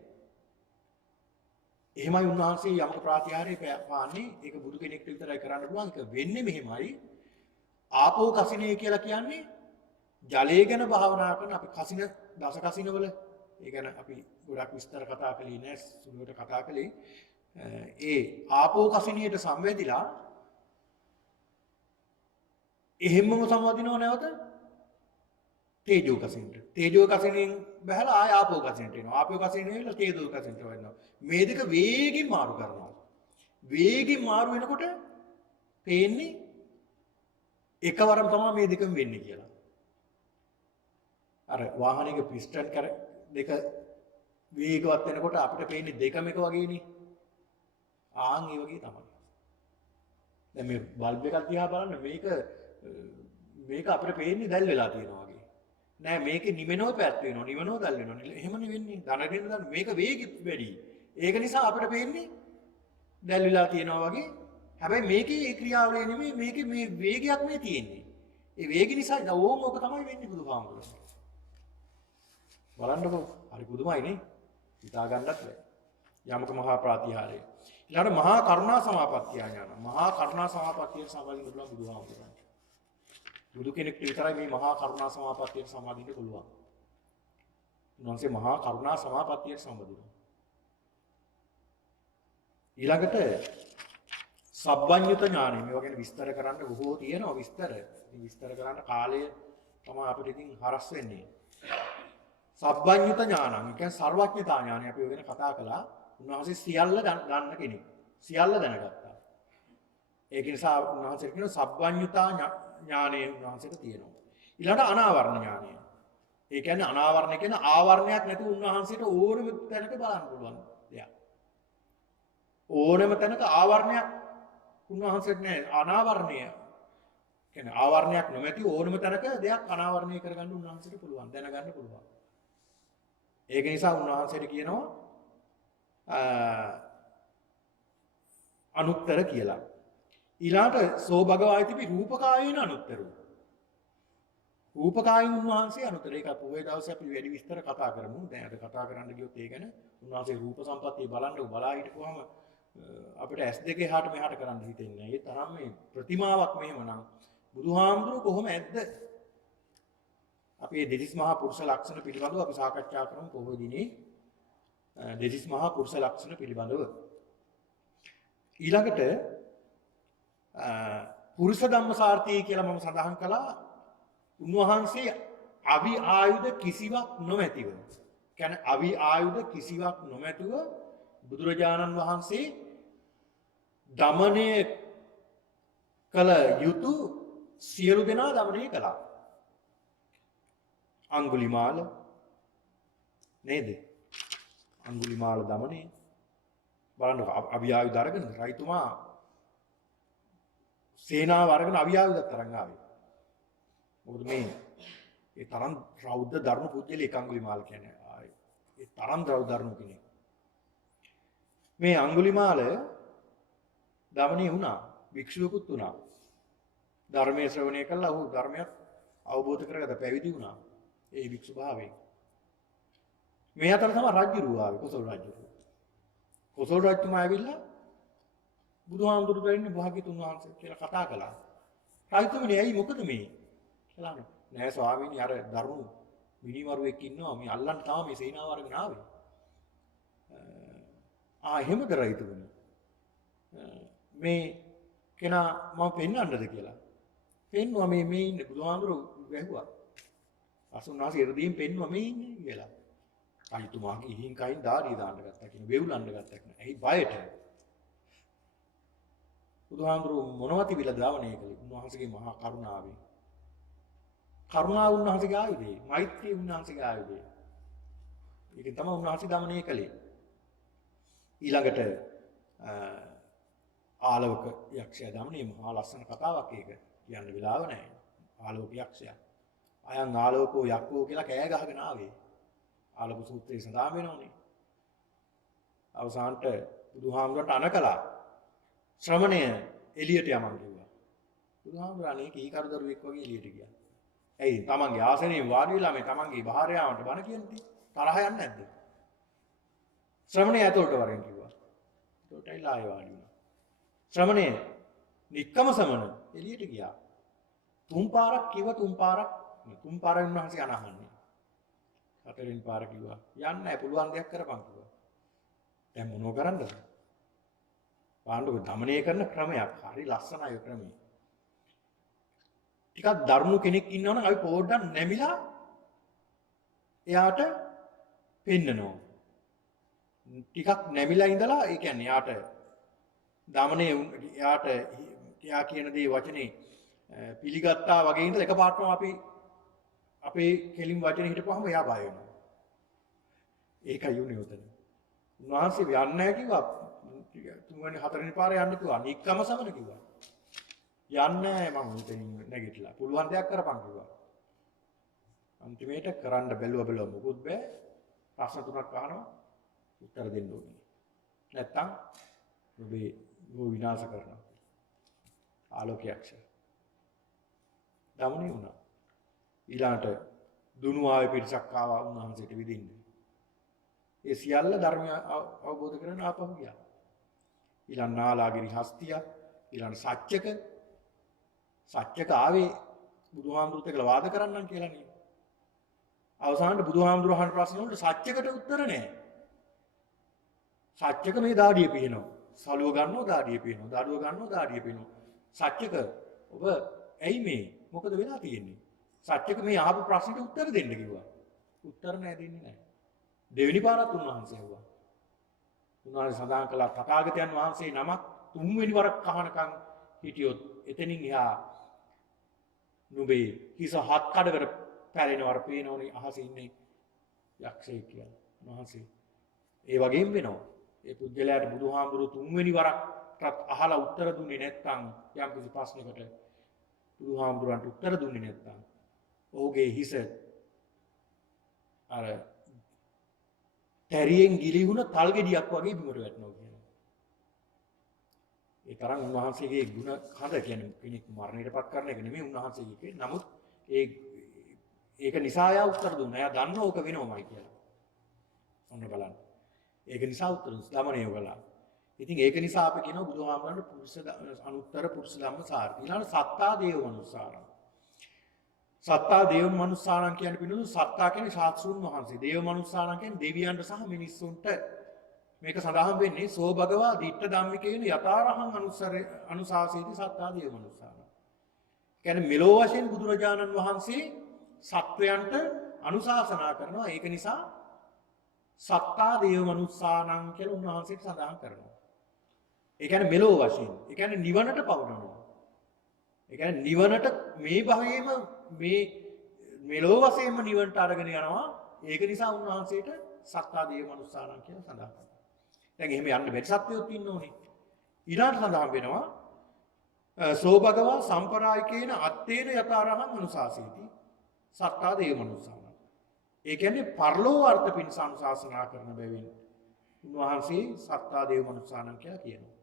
එහෙමයි උන්වහන්සේ යමක ප්‍රාතිහාර්ය පාන්නේ ඒක බුදු කෙනෙක්ට විතරයි කරන්න පුළුවන්. ඒක වෙන්නේ මෙහෙමයි. ආපෝ කසිනේ කියලා කියන්නේ ජලය ගැන භාවනා කරන අපි කසින දස කසිනවල ඒ ගැන අපි ගොඩක් විස්තර කතා කළේ නෑ සුළුවට කතා කළේ ඒ ආපෝ කසිනියට සංවැදිලා එහෙම්මම සංවදිනව නැවත තේජෝ කසිනට තේජෝ කසිනෙන් බහලා ආය ආපෝ කසිනට එනවා ආපෝ කසිනෙන් එවිලා තේජෝ කසිනට වෙනවා මේ දෙක වේගින් මාරු කරනවා වේගින් මාරු වෙනකොට පේන්නේ එකවරම තමයි මේ දෙකම වෙන්නේ කියලා අර වාහනයක පිස්ටන් කර දෙක වේගවත් වෙනකොට අපිට පේන්නේ දෙකම එක වගේනේ. ආන් ඒ වගේ තමයි. දැන් මේ බල්බ් එකක් දිහා බලන්න මේක අපිට පේන්නේ දැල් වෙලා තියෙනවා වගේ. නෑ මේකේ නිවෙනව පැත් වෙනවා. නිවෙනව දැල් වෙනවා. එහෙමනේ වෙන්නේ. ධනගෙන මේක වේගෙ වැඩි. ඒක නිසා අපිට පේන්නේ දැල් වෙලා තියෙනවා වගේ. හැබැයි මේකේ ඒ ක්‍රියාවලිය නෙමෙයි මේකේ මේ වේගයක් මේ තියෙන්නේ. ඒ වේගය නිසා ඕක තමයි වෙන්නේ බුදුහාමුදුරුවෝ. බලන්නකෝ හරි පුදුමයි නේ හිතා ගන්නත් බැහැ යමක මහා ප්‍රාතිහාර්ය ඊළඟට මහා කරුණා සමාපත්තිය ඥාන මහා කරුණා සමාපත්තියට සමාදින්න පුළුවන් බුදුහාමුදුරන් බුදු කෙනෙක්ට විතරයි මේ මහා කරුණා සමාපත්තියට සමාදින්න පුළුවන් උන්වහන්සේ මහා කරුණා සමාපත්තියට සම්බන්ධුනා ඊළඟට සබ්බඤ්ඤුත ඥානෙ මේවා ගැන විස්තර කරන්න බොහෝ තියෙනවා විස්තර කරන්න කාලය තමයි අපිට ඉතින් හරස් වෙන්නේ සබ්බඤ්ඤුත ඥානං කියන්නේ සර්වඥතා ඥානය අපි ඔය ගැන කතා කළා. උන්වහන්සේ සියල්ල දන්න කෙනෙක්. සියල්ල දැනගත්තා. ඒක නිසා උන්වහන්සේට කියනවා සබ්බඤ්ඤුතා ඥානය උන්වහන්සේට තියෙනවා. ඊළඟට අනාවරණ ඥානය. ඒ කියන්නේ අනාවරණ කියන ආවරණයක් නැතුව උන්වහන්සේට ඕනම තැනක බලන්න පුළුවන් දෙයක්. ඕනම තැනක ආවරණයක් උන්වහන්සේට නැහැ. අනාවරණය කියන්නේ ආවරණයක් නොමැති ඕනම තැනක දෙයක් අනාවරණය කරගන්න උන්වහන්සේට පුළුවන්. දැනගන්න පුළුවන්. ඒක නිසා උන්වහන්සේට කියනවා අනුත්තර කියලා. ඊළාට සෝ භගවායිතිපි රූපකායේන අනුත්තරෝ. රූපකායෙන් උන්වහන්සේ අනුත්තර. ඒක පොයේ දවසේ අපි වැඩි විස්තර කතා කරමු. දැන් අද කතා කරන්න ගියොත් ඒ ගැන උන්වහන්සේ රූප සම්පත්තිය බලා හිටපුවාම අපිට S2 එහාට මෙහාට කරන්න හිතෙන්නේ නැහැ. ඒ තරම් මේ ප්‍රතිමාවක් මෙහෙමනම් බුදුහාමුදුරුවෝ කොහොම ඇද්ද? අපි දෙතිස් මහා පුරුෂ ලක්ෂණ පිළිබඳව අපි සාකච්ඡා කරමු පොහොය දිනේ දෙතිස් මහා පුරුෂ ලක්ෂණ පිළිබඳව ඊළඟට පුරුෂ ධම්මසාරථී කියලා මම සඳහන් කළා. උන්වහන්සේ අවි ආයුධ කිසිවක් නොමැතිව. කියන්නේ අවි ආයුධ කිසිවක් නොමැතිව බුදුරජාණන් වහන්සේ දමනය කළ යුතු සියලු දෙනා දමනය කළා. අංගුලිමාල නේද? අංගුලිමාල දමනය බලන්න අවියායුධ අරගෙන රයිතුමා සේනාව අරගෙන අවියායුධත් අරන් ආවේ. මොකද මේ ඒ තරම් රෞද්‍ර ධර්ම පුජ්‍යලේ අංගුලිමාල කියන්නේ. ඒ තරම් රෞද්‍ර ධර්ම කෙනෙක්. මේ අංගුලිමාල දමනය වුණා. භික්ෂුවකුත් වුණා. ධර්මයේ ශ්‍රවණය කළා. ඔහු ධර්මයක් අවබෝධ කරගත්ත පැවිදි වුණා. ඒ භික්ෂු භාවයෙන්. මේ අතර තමයි රජුරුව ආවේ. කොසල් රජුරුව. කොසල් රජතුමා ඇවිල්ලා බුදුහාමුදුරු දෙන්නේ භාග්‍යතුන් වහන්සේ කියලා කතා කළා. රජතුමනි ඇයි මොකද මේ? කියලා නෑ ස්වාමීනි අර දරුණු මිනිමරුවෙක් ඉන්නවා මේ අල්ලන්න තමයි මේ සේනාව අරගෙන ආවේ. එහෙමද රජතුමනි? මේ කෙනා මම පෙන්වන්නද කියලා. පෙන්වුවා මේ ඉන්නේ බුදුහාමුදුරු වැහුවා. අසුන්වාසී ඉරදීන් පෙන්වුවා මේ ඉන්නේ කියලා. රජතුමාගේ ඉහින් කයින් දාඩිය දාන්න ගත්තා කියන වෙවුලන්න ගත්තා කියන. ඇයි බයට? බුදුහාමුදුරු මොනවද තිබිලා දාවනේ කලේ? උන්වහන්සේගේ මහා කරුණාවෙන්. කරුණාව උන්වහන්සේගේ ආයුධය. මෛත්‍රිය උන්වහන්සේගේ ආයුධය. ඒකෙන් තමයි උන්වහන්සේ දමනය කළේ. ඊළඟට ආලවක යක්ෂයා දමනය මහා ලස්සන කතාවක් ඒක. කියන්න වෙලාව නැහැ. ආලවක යක්ෂයා. අයන් ආලවකෝ යක්කෝ කියලා කෑ ගහගෙන ආවේ. ආලවක සූත්‍රයේ සඳහන් වෙනවනේ. අවසානට බුදුහාමුදුරන්ට අනකලා ශ්‍රමණය එළියට යමන් කිව්වා. බුදුහාමුදුරනේ කීකරු දරුවෙක් වගේ එළියට ගියා. ඇයි තමන්ගේ ආසනයේ වාඩි වෙලා මේ තමන්ගේ භාර්යාවන්ට බණ කියන්නේ තරහ යන්නේ නැද්ද? ශ්‍රමණය ඇතුළට වරෙන් කිව්වා. ඒකටයි ආයෙ වාඩි වුණා. ශ්‍රමණය නික්කම සමන එළියට ගියා. තුන් පාරක් කිව්ව තුන් පාරෙන් උන්වහන්සේ අනහන්නේ. හතරෙන් පාර කිව්වා යන්න නැහැ පුළුවන් දෙයක් කරපන් කිව්වා. දැන් මොනව කරන්නද? පාණ්ඩව දමනය කරන ක්‍රමයක් හරි ලස්සනයි ක්‍රමය. ටිකක් දරුණු කෙනෙක් ඉන්නවනම් අපි පොඩ්ඩක් නැමිලා එයාට පෙන්නනවා. ටිකක් නැමිලා ඉඳලා ඒ කියන්නේ එයාට දමනය එයා කියන දේ වචනේ පිළිගත්තා වගේ ඉඳලා එකපාරටම අපි අපේ කෙලින් වචනේ හිටපුවාම එයා බය වෙනවා. ඒකයි උනේ උතන. උන්වහන්සේ යන්නේ නැහැ කිව්වා. තුන්වෙනි හතරවෙනි පාරේ යන්න කිව්වා. නික්කම සමන කිව්වා. යන්නේ මම උතනින් නැගිටලා. පුළුවන් දෙයක් කරපන් කිව්වා. අන්තිමේට කරන්න බැලුවා මොකුත් බෑ. ප්‍රශ්න තුනක් අහනවා. උත්තර දෙන්න ඕනේ. නැත්තම් ඔබේ විනාශ කරනවා. ආලෝකයක්ෂ. දමනය වුණා. ඊළාට දුනු ආවේ පිරිසක් ආවා උන්වහන්සේට විදින්න. ඒ සියල්ල ධර්මය අවබෝධ කරගෙන ආපහු ගියා. ඊළඟ නාලාගිරි හස්තිය, ඊළඟ සත්‍යක ආවේ බුදුහාමුදුරුත් එක්ක වාද කරන්නම් කියලා නේ. අවසානට බුදුහාමුදුරුවෝ අහන ප්‍රශ්න වලට සත්‍යකට උත්තර නැහැ. සත්‍යක මේ දාඩිය පිනනවා. සලුව ගන්නවා දාඩිය පිනනවා. දාඩුව ගන්නවා දාඩිය පිනනවා. සත්‍යක ඔබ ඇයි මේ මොකද වෙලා තියෙන්නේ? සත්‍යක මේ අහපු ප්‍රශ්නෙට උත්තර දෙන්න කිව්වා. උත්තර නැහැ දෙන්නේ නැහැ. දෙවෙනි පාරත් උන්වහන්සේ ඇහුවා. උන්වහන්සේ සඳහන් කළා තථාගතයන් වහන්සේ නමක් තුන්වෙනි වරක් අහනකම් හිටියොත් එතනින් එහා නුඹේ හිස හත් කඩකට පැලෙනවර පේනවනේ අහසේ ඉන්නේ යක්ෂයෙක් කියලා. උන්වහන්සේ ඒ වගේම වෙනවා. ඒ පුජ්‍යලයාට බුදුහාමුදුරුවෝ තුන්වෙනි වරක්වත් අහලා උත්තර දුන්නේ නැත්නම් යම් කිසි ප්‍රශ්නයකට බුදුහාමුදුරන්ට උත්තර දුන්නේ නැත්නම් ඔහුගේ හිස අර තැරියෙන් ගිලිහුණ තල් ගෙඩියක් වගේ බිමට වැටෙනවා කියනවා. ඒ තරම් උන්වහන්සේගේ ගුණ කඳ කියන්නේ කෙනෙක් මරණයටපත් කරන එක නෙමෙයි උන්වහන්සේගේ. නමුත් ඒක නිසා යා උත්තර දුන්නා. එයා දන්නවා ඕක වෙනවමයි කියලා. ඔන්න බලන්න. ඒක නිසා උත්තර දමනය කළා. ඉතින් ඒක නිසා අපි කියනවා බුදුහාමරන්ට අනුත්තර පුරුෂ ධම්ම සාරති. ඊළඟ සත්තා දේව මනුස්සාරං. සත්තා දේව මනුස්සාරං කියන්නේ පිළිතුරු සත්තා කියන්නේ ශාස්ත්‍රුන් වහන්සේ. දේව මනුස්සාරං කියන්නේ දෙවියන්ට සහ මිනිස්සුන්ට මේක සඳහන් වෙන්නේ සෝ භගවා දිට්ඨ ධම්මිකේන යතාරහං අනුසාසීති සත්තා දේව මනුස්සාරං. කියන්නේ මෙලෝ වශයෙන් බුදුරජාණන් වහන්සේ සත්වයන්ට අනුශාසනා කරනවා. ඒක නිසා සත්තා දේව මනුස්සානං කියලා උන්වහන්සේට සඳහන් කරනවා. ඒ කියන්නේ මෙලෝ වශයෙන්. ඒ කියන්නේ නිවනට පවරනවා. ඒ කියන්නේ නිවනට මේ භවයේම මේ මෙලෝ වශයෙන්ම නිවනට අරගෙන යනවා. ඒක නිසා උන්වහන්සේට සත්තා දේව මනුස්සානං කියලා සඳහන් කරනවා. දැන් එහෙම යන්න බැරි සත්වයොත් ඉන්න ඕනේ. ඊළඟට සඳහන් වෙනවා සෝ භගවා සම්පරායිකේන අත්තේන යතාරහං අනුශාසීති සත්තා දේව මනුස්සානං. ඒ කියන්නේ පරලෝ අර්ථ පිණිස අනුශාසනා කරන බැවින් උන්වහන්සේ සත්තා දේව මනුස්සානං කියලා කියනවා.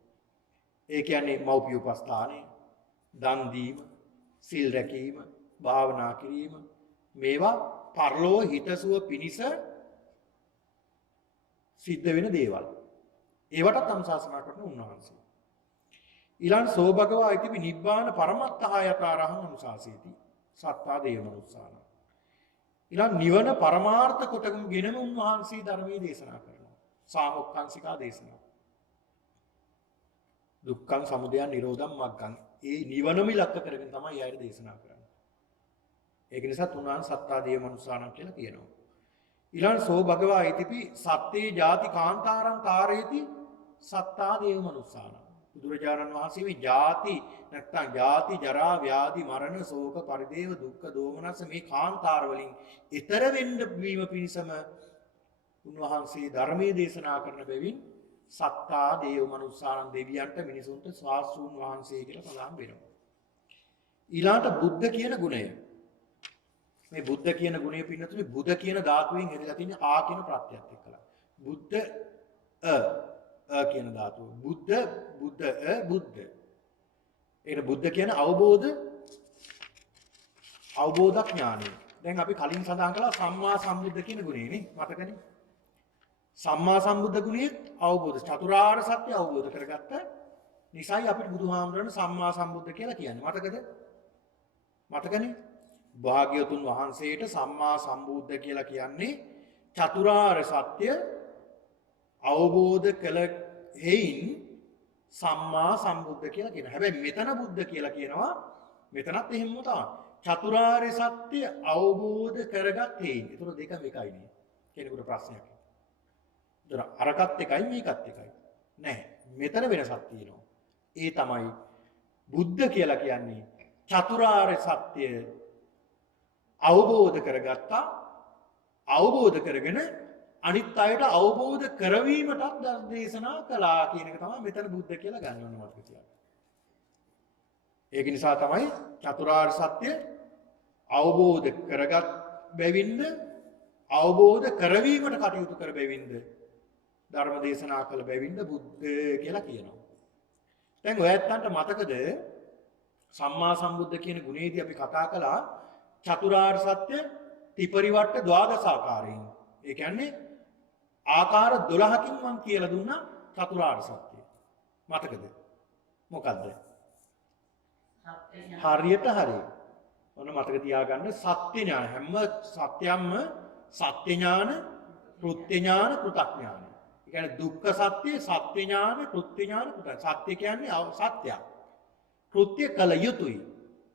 ඒ කියන්නේ මෞපිය උපස්ථානය, දන් දීම, සිල් රැකීම, භාවනා කිරීම මේවා පරලෝ හිතසුව පිණිස සිද්ධ වෙන දේවල්. ඒවටත් අනුශාසනා කරන උන්වහන්සේ. ඊළඟ සෝ භගවා ඉතිපි නිබ්බාන පරමත්තහයතරහං අනුශාසීති සත්තා දේව මනුස්සානං. ඊළඟ නිවන පරමාර්ථ කොටගෙනම උන්වහන්සේ ධර්මයේ දේශනා කරනවා. සාමොක්ඛංසිකා දේශනා. දුක්ඛං සමුදයං නිරෝධං මග්ගං. ඒ නිවනම ඉලක්ක කරගෙන තමයි ආයෙත් දේශනා කරන්නේ. ඒක නිසා තුනන් සත්තා දේව මනුස්සානං කියලා කියනවා. ඊළඟ සෝ භගවා ඉතිපි සත්තේ ජාති කාන්තාරං කාරේති සත්තා දේව මනුස්සානං. බුදුරජාණන් වහන්සේ මේ ජාති නැත්තම් ජාති ජරා ව්‍යාධි මරණ ශෝක පරිදේව දුක්ඛ දෝමනස මේ කාන්තාර වලින් ඈතර වෙන්න වීම පිණිසම උන්වහන්සේ ධර්මයේ දේශනා කරන බැවින් සත්තා දේව මනුස්සානං දෙවියන්ට මිනිසුන්ට ශාස්ත්‍රූන් වහන්සේ කියලා සඳහන් වෙනවා. ඊළාට බුද්ධ කියන ගුණය. මේ බුද්ධ කියන ගුණය පින්නතුනේ බුද කියන ධාතුවෙන් හැදලා තියෙන ආ කියන ප්‍රත්‍යයත් එක්කලා. බුද්ධ කියන ධාතුව. බුද්ධ බුද්ධ. ඒක බුද්ධ කියන අවබෝධ ඥානය. දැන් අපි කලින් සඳහන් කළා සම්මා සම්බුද්ධ කියන ගුණය නේ මතකනේ. සම්මා සම්බුද්ධ ගුණයේ අවබෝධ චතුරාර්ය සත්‍ය අවබෝධ කරගත්ත නිසායි අපිට බුදුහාමුදුරන් සම්මා සම්බුද්ධ කියලා කියන්නේ. මතකද? මතකනේ? භාග්‍යවතුන් වහන්සේට සම්මා සම්බුද්ධ කියලා කියන්නේ චතුරාර්ය සත්‍ය අවබෝධ කළ හේයින් සම්මා සම්බුද්ධ කියලා කියනවා. හැබැයි මෙතන බුද්ධ කියලා කියනවා. මෙතනත් එහෙමම තමයි. චතුරාර්ය සත්‍ය අවබෝධ කරගත් හේයින්. ඒතර දෙකම එකයි නේ. කෙනෙකුට ප්‍රශ්නයක්. ඒතර අරකට එකයි මේකත් එකයි. නැහැ. මෙතන වෙනසක් තියෙනවා. ඒ තමයි බුද්ධ කියලා කියන්නේ චතුරාර්ය සත්‍ය අවබෝධ කරගත්තා. අවබෝධ කරගෙන අනිත් අයට අවබෝධ කරවීමටත් දේශනා කළා කියන එක තමයි මෙතන බුද්ධ කියලා ගන්න ඕන මතක තියාගන්න. ඒක නිසා තමයි චතුරාර්ය සත්‍ය අවබෝධ කරගත් බැවින්ද අවබෝධ කරවීමට කටයුතු කර බැවින්ද ධර්ම දේශනා කළ බැවින්ද බුද්ධ කියලා කියනවා. දැන් ඔයයන්ට මතකද සම්මා සම්බුද්ධ කියන ගුණයේදී අපි කතා කළා චතුරාර්ය සත්‍ය ත්‍රිපරිවට්ට ද්වාදසාකාරයෙන්. ඒ කියන්නේ ආකාර 12කින් මම කියලා දුන්නා චතුරාර්ය සත්‍ය. මතකද? මොකද්ද? හරියට හරිය. ඔන්න මතක තියාගන්න සත්‍ය ඥාන හැම සත්‍යම්ම සත්‍ය ඥාන, කෘත්‍ය ඥාන, කෘතඥාන. ඒ කියන්නේ දුක්ඛ සත්‍ය, සත්‍ය ඥාන, කෘත්‍ය ඥාන, කෘත. සත්‍ය කියන්නේ සත්‍යයක්. කෘත්‍ය කළ යුතුයි.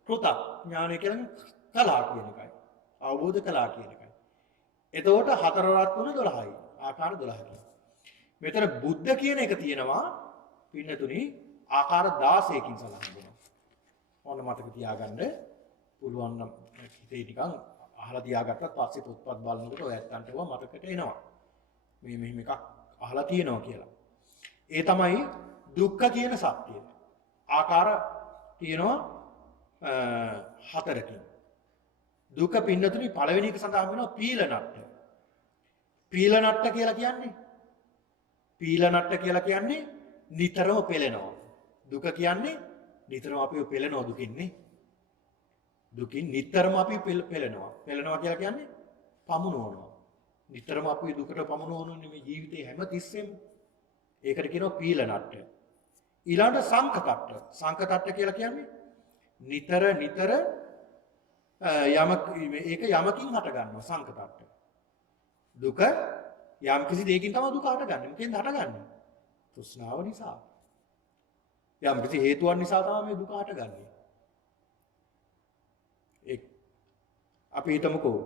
කෘත ඥානය කියන්නේ කලා කියන එකයි. අවබෝධ කළා කියන එකයි. එතකොට 4 රත් වුණ 12යි. ආකාර 12කින්. මෙතන බුද්ධ කියන එක තියෙනවා පින්නතුනි ආකාර 16කින් සලකන වෙනවා. ඕන මතක තියාගන්න පුළුවන් නම් හිතේ නිකන් අහලා තියාගත්තත් පස්සේ පොත්පත් බලනකොට ඔය ඇත්තන්ට ඒවා මතකට එනවා. මේ මෙහෙම එකක් අහලා තියෙනවා කියලා. ඒ තමයි දුක්ඛ කියන සත්‍යය. ආකාර තියෙනවා 4කින්. දුක පින්නතුනි පළවෙනි එක සඳහන් වෙනවා පීලනට්ට. පීලනට්ට කියලා කියන්නේ නිතරම පෙළෙනවා. දුක කියන්නේ නිතරම අපිව පෙළෙනවා දුකින්නේ. දුකින් නිතරම අපි පෙළෙනවා. පෙළෙනවා කියලා කියන්නේ පමුණවනවා. නිතරම අපි දුකට පමුණවන්නේ මේ ජීවිතේ හැම තිස්සෙම. ඒකට කියනවා පීලනට්ට. ඊළඟට සංකතට්ට. සංකතට්ට කියලා කියන්නේ නිතර ඒක යමකින් හට ගන්නවා සංකතට්ට. දුක යම් කිසි දෙයකින් තමයි දුක හටගන්නේ. මොකෙන්ද හටගන්නේ? තෘෂ්ණාව නිසා. යම් කිසි හේතුවක් නිසා තමයි මේ දුක හටගන්නේ. අපි හිතමුකෝ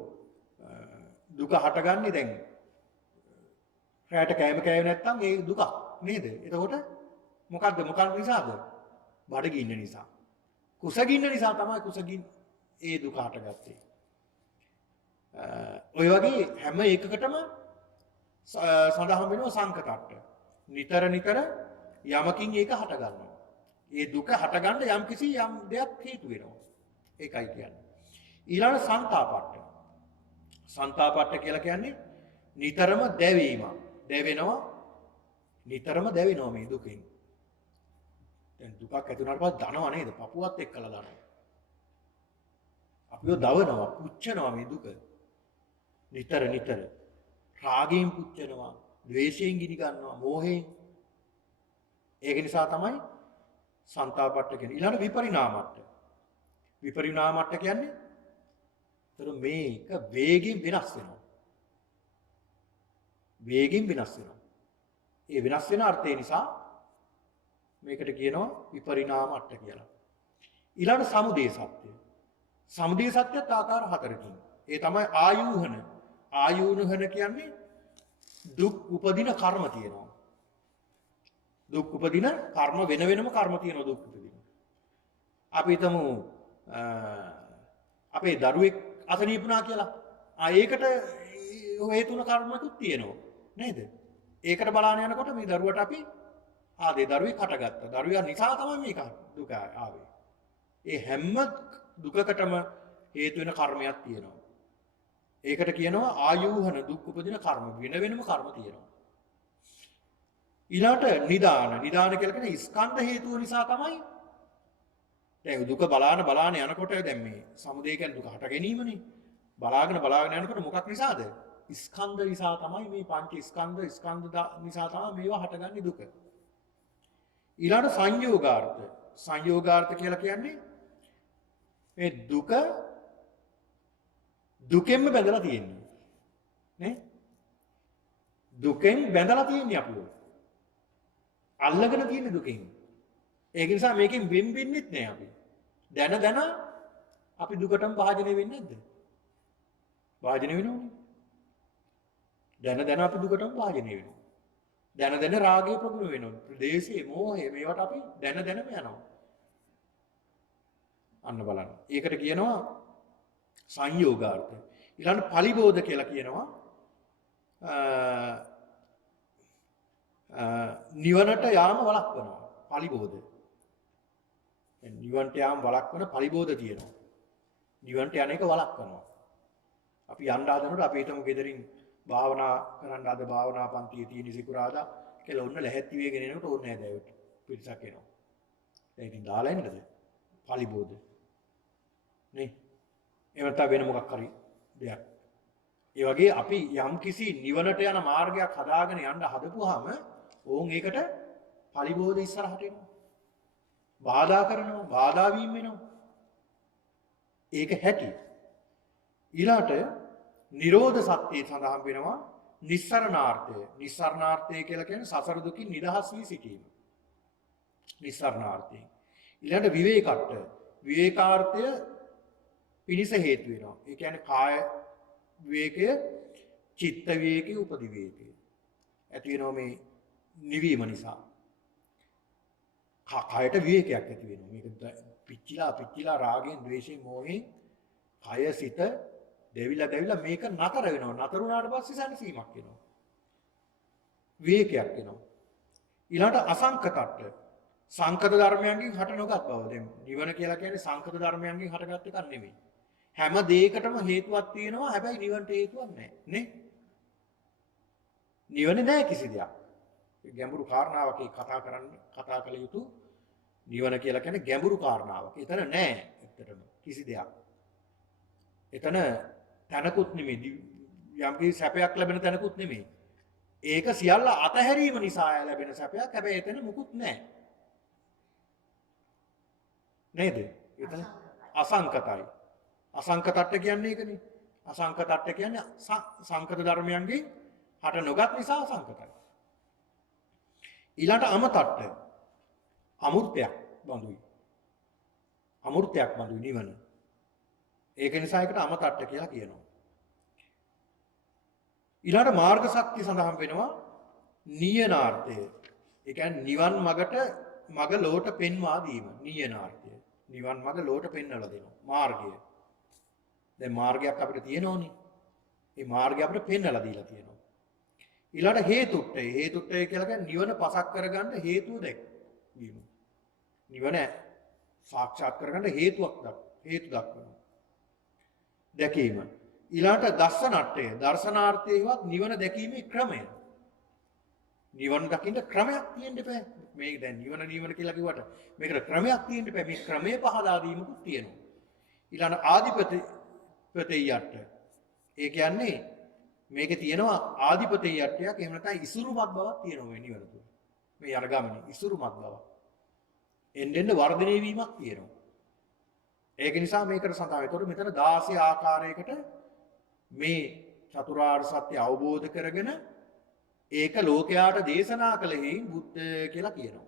දුක හටගන්නේ දැන් රැට කෑම කෑවේ නැත්නම් ඒ දුක නේද? එතකොට මොකද්ද නිසාද? බඩගින්න නිසා. කුසගින්න නිසා තමයි කුසගින්න ඒ දුක හටගත්තේ. ඔය වගේ හැම එකකටම සඳහන් වෙනවා සංකතට්ට. නිතර යමකින් ඒක හට ගන්නවා. ඒ දුක හටගන්න යම් දෙයක් හේතු වෙනවා. ඒකයි කියන්නේ. ඊළඟ සංතාපට්ට. සංතාපට්ට කියලා කියන්නේ නිතරම දැවීම. නිතරම දැවෙනවා මේ දුකෙන්. දැන් දුකක් ඇති වුණාට පස්සේ දනව නේද? පපුවත් එක්කලා දනවා. අපිව දවනවා, පුච්චනවා මේ දුක. නිතර රාගයෙන් පුච්චනවා, ද්වේෂයෙන් ගිනි ගන්නවා, මෝහයෙන්. ඒක නිසා තමයි සංතාපට්ට කියන්නේ. ඊළඟ විපරිණාමට්ට. විපරිණාමට්ට කියන්නේ මේක වේගයෙන් වෙනස් වෙනවා. ඒ වෙනස් වෙන අර්ථය නිසා මේකට කියනවා විපරිණාමට්ට කියලා. ඊළඟ සමුදය සත්‍ය. සමුදය සත්‍යත් ආකාර හතරකින්. ඒ තමයි ආයූහන. ආයූහන කියන්නේ දුක් උපදින කර්ම තියෙනවා. දුක් උපදින කර්ම වෙනම කර්ම තියෙනවා දුක් උපදින. අපි හිතමු අපේ දරුවෙක් අසනීපුණා කියලා. ඒකට හේතුන කර්මකුත් තියෙනවා නේද? ඒකට බලාන යනකොට මේ දරුවට අපි දරුවෙක් හටගත්තා. දරුවා නිසා තමයි මේක දුක ආවේ. ඒ හැම දුකකටම හේතු වෙන කර්මයක් තියෙනවා. ඒකට කියනවා ආයූහන දුක් උපදින කර්ම වෙනම කර්ම තියෙනවා. ඊළාට නිදාන කියලා කියන්නේ ස්කන්ධ හේතුව නිසා තමයි දැන් දුක බලාන යනකොට දැන් මේ සමුදය කියන්නේ දුක හට ගැනීමනේ. බලාගෙන යනකොට මොකක් නිසාද? ස්කන්ධ නිසා තමයි මේ පංච ස්කන්ධ නිසා තමයි මේවා හටගන්නේ දුක. ඊළාට සංයෝගාර්ථ. සංයෝගාර්ථ කියලා කියන්නේ මේ දුකෙන්ම බැඳලා තියෙන්නේ. නේ? දුකෙන් බැඳලා තියෙන්නේ අපිව. අල්ලගෙන තියෙන්නේ දුකෙන්. ඒක නිසා මේකෙන් වෙන්නෙත් නෑ අපි. දැන අපි දුකටම භාජනය වෙන්නේ නැද්ද? භාජනය වෙනවනේ. දැන අපි දුකටම භාජනය වෙනවා. දැන රාගය ප්‍රගුණ වෙනවා. ද්වේෂය, මෝහය මේවට අපි දැනම යනවා. අන්න බලන්න. ඒකට කියනවා සංයෝගාර්ථ. ඊළඟ පලිබෝධ කියලා කියනවා නිවනට යාම වළක්වනවා. පලිබෝධ. නිවන්ට යාම වළක්වන පලිබෝධ තියෙනවා. නිවන්ට යන එක වළක්වනවා. අපි යන්න හදනකොට අපි හිතමු ගෙදරින් භාවනා කරන්න අද භාවනා පන්තියේ තියෙන සිකුරාදා කියලා ඔන්න ලැහැත්ති වෙගෙන එනකොට ඕනේ නැහැ දැවට. පිටසක් එනවා. දැන් ඉතින් දාලා එන්නද? පලිබෝධ. නේ? එවත වෙන මොකක් හරි දෙයක්. ඒ වගේ අපි යම් කිසි නිවනට යන මාර්ගයක් හදාගෙන යන්න හදපුවාම ඕන් ඒකට පලිබෝධ ඉස්සරහට එනවා. බාධා කරනවා, බාධා වීම වෙනවා. ඒක හැටි. ඊළාට නිරෝධ සත්‍යය සඳහන් වෙනවා නිස්සරණාර්ථය. නිස්සරණාර්ථය කියලා කියන්නේ සසර දුකින් නිදහස් වී සිටීම. නිස්සරණාර්ථය. ඊළඟට විවේකට්ට. විවේකාර්ථය පිනිස හේතු වෙනවා. ඒ කියන්නේ කාය විවේකය, චිත්ත විවේකය, උපදි විවේකය. ඇති වෙනවා මේ නිවීම නිසා. කායට විවේකයක් ඇති වෙනවා. මේක පිච්චිලා රාගයෙන්, ද්වේෂයෙන්, මෝහයෙන් කය සිත දෙවිලා මේක නතර වෙනවා. නතර වුණාට පස්සේ සැනසීමක් එනවා. විවේකයක් එනවා. ඊළඟට අසංකතට්ට. සංකත ධර්මයන්ගෙන් හට නොගත් බව. දැන් නිවන කියලා කියන්නේ සංකත ධර්මයන්ගෙන් හටගත් එකක් නෙමෙයි. හැම දෙයකටම හේතුවක් තියෙනවා. හැබැයි නිවනට හේතුවක් නැහැ. නේ? නිවන නැහැ කිසි දෙයක්. ගැඹුරු කාරණාවක් කතා කළ යුතු නිවන කියලා කියන්නේ ගැඹුරු කාරණාවක්. එතන නැහැ ඇත්තටම කිසි දෙයක්. එතන තනකුත් නෙමෙයි. යම් කිසි සැපයක් ලැබෙන තනකුත් නෙමෙයි. ඒක සියල්ල අතහැරීම නිසා ලැබෙන සැපයක්. හැබැයි එතන මුකුත් නැහැ. නේද? එතන අසංකතයි. අසංකතට්ට කියන්නේ ඒකනේ. අසංකතට්ට කියන්නේ සංකත ධර්මයන්ගෙන් හට නොගත් නිසා අසංකතයි. ඊළඟට අමතට්ට. අමූර්තයක් බඳුයි. අමූර්තයක් බඳුයි නිවන. ඒක නිසා ඒකට අමතට්ට කියලා කියනවා. ඊළඟ මාර්ග සත්‍ය සඳහන් වෙනවා නියනාර්ථය. ඒ කියන්නේ නිවන් මග ලෝට පෙන්වා දීම නියනාර්ථය. නිවන් මග ලෝට පෙන්වලා දෙනවා මාර්ගය. දැන් මාර්ගයක් අපිට තියෙනෝනේ. මේ මාර්ගය අපිට පෙන්වලා දීලා තියෙනවා. ඊළඟ හේතුට්ඨය. හේතුට්ඨය කියලා කියන්නේ නිවන පසක් කරගන්න හේතුව දැක්වීම. නිවන සාක්ෂාත් කරගන්න හේතු දක්වනවා. දැකීම. ඊළඟට දර්ශනට්ඨය. දර්ශනාර්ථයවත් නිවන දැකීමේ ක්‍රමය. නිවන දකින්න ක්‍රමයක් තියෙන්න බෑ. මේක දැන් නිවන කියලා කිව්වට මේකට ක්‍රමයක් තියෙන්න බෑ. මේ ක්‍රමය පහදා දීමකුත් තියෙනවා. ඊළඟ ආධිපතියට්ඨ. ඒ කියන්නේ මේකේ තියෙනවා ආධිපතියට්ඨයක්. එහෙම නැත්නම් ඉසුරුමත් බවක් තියෙනවා මේ නිවන තුළ. මේ යන ගමනේ ඉසුරුමත් බවක්. එන්න වර්ධනය වීමක් තියෙනවා. ඒක නිසා මේකට සඳහන්. ඒතකොට මෙතන 16 ආකාරයකට මේ චතුරාර්ය සත්‍ය අවබෝධ කරගෙන ඒක ලෝකයාට දේශනා කළ හේයින් බුද්ධ කියලා කියනවා.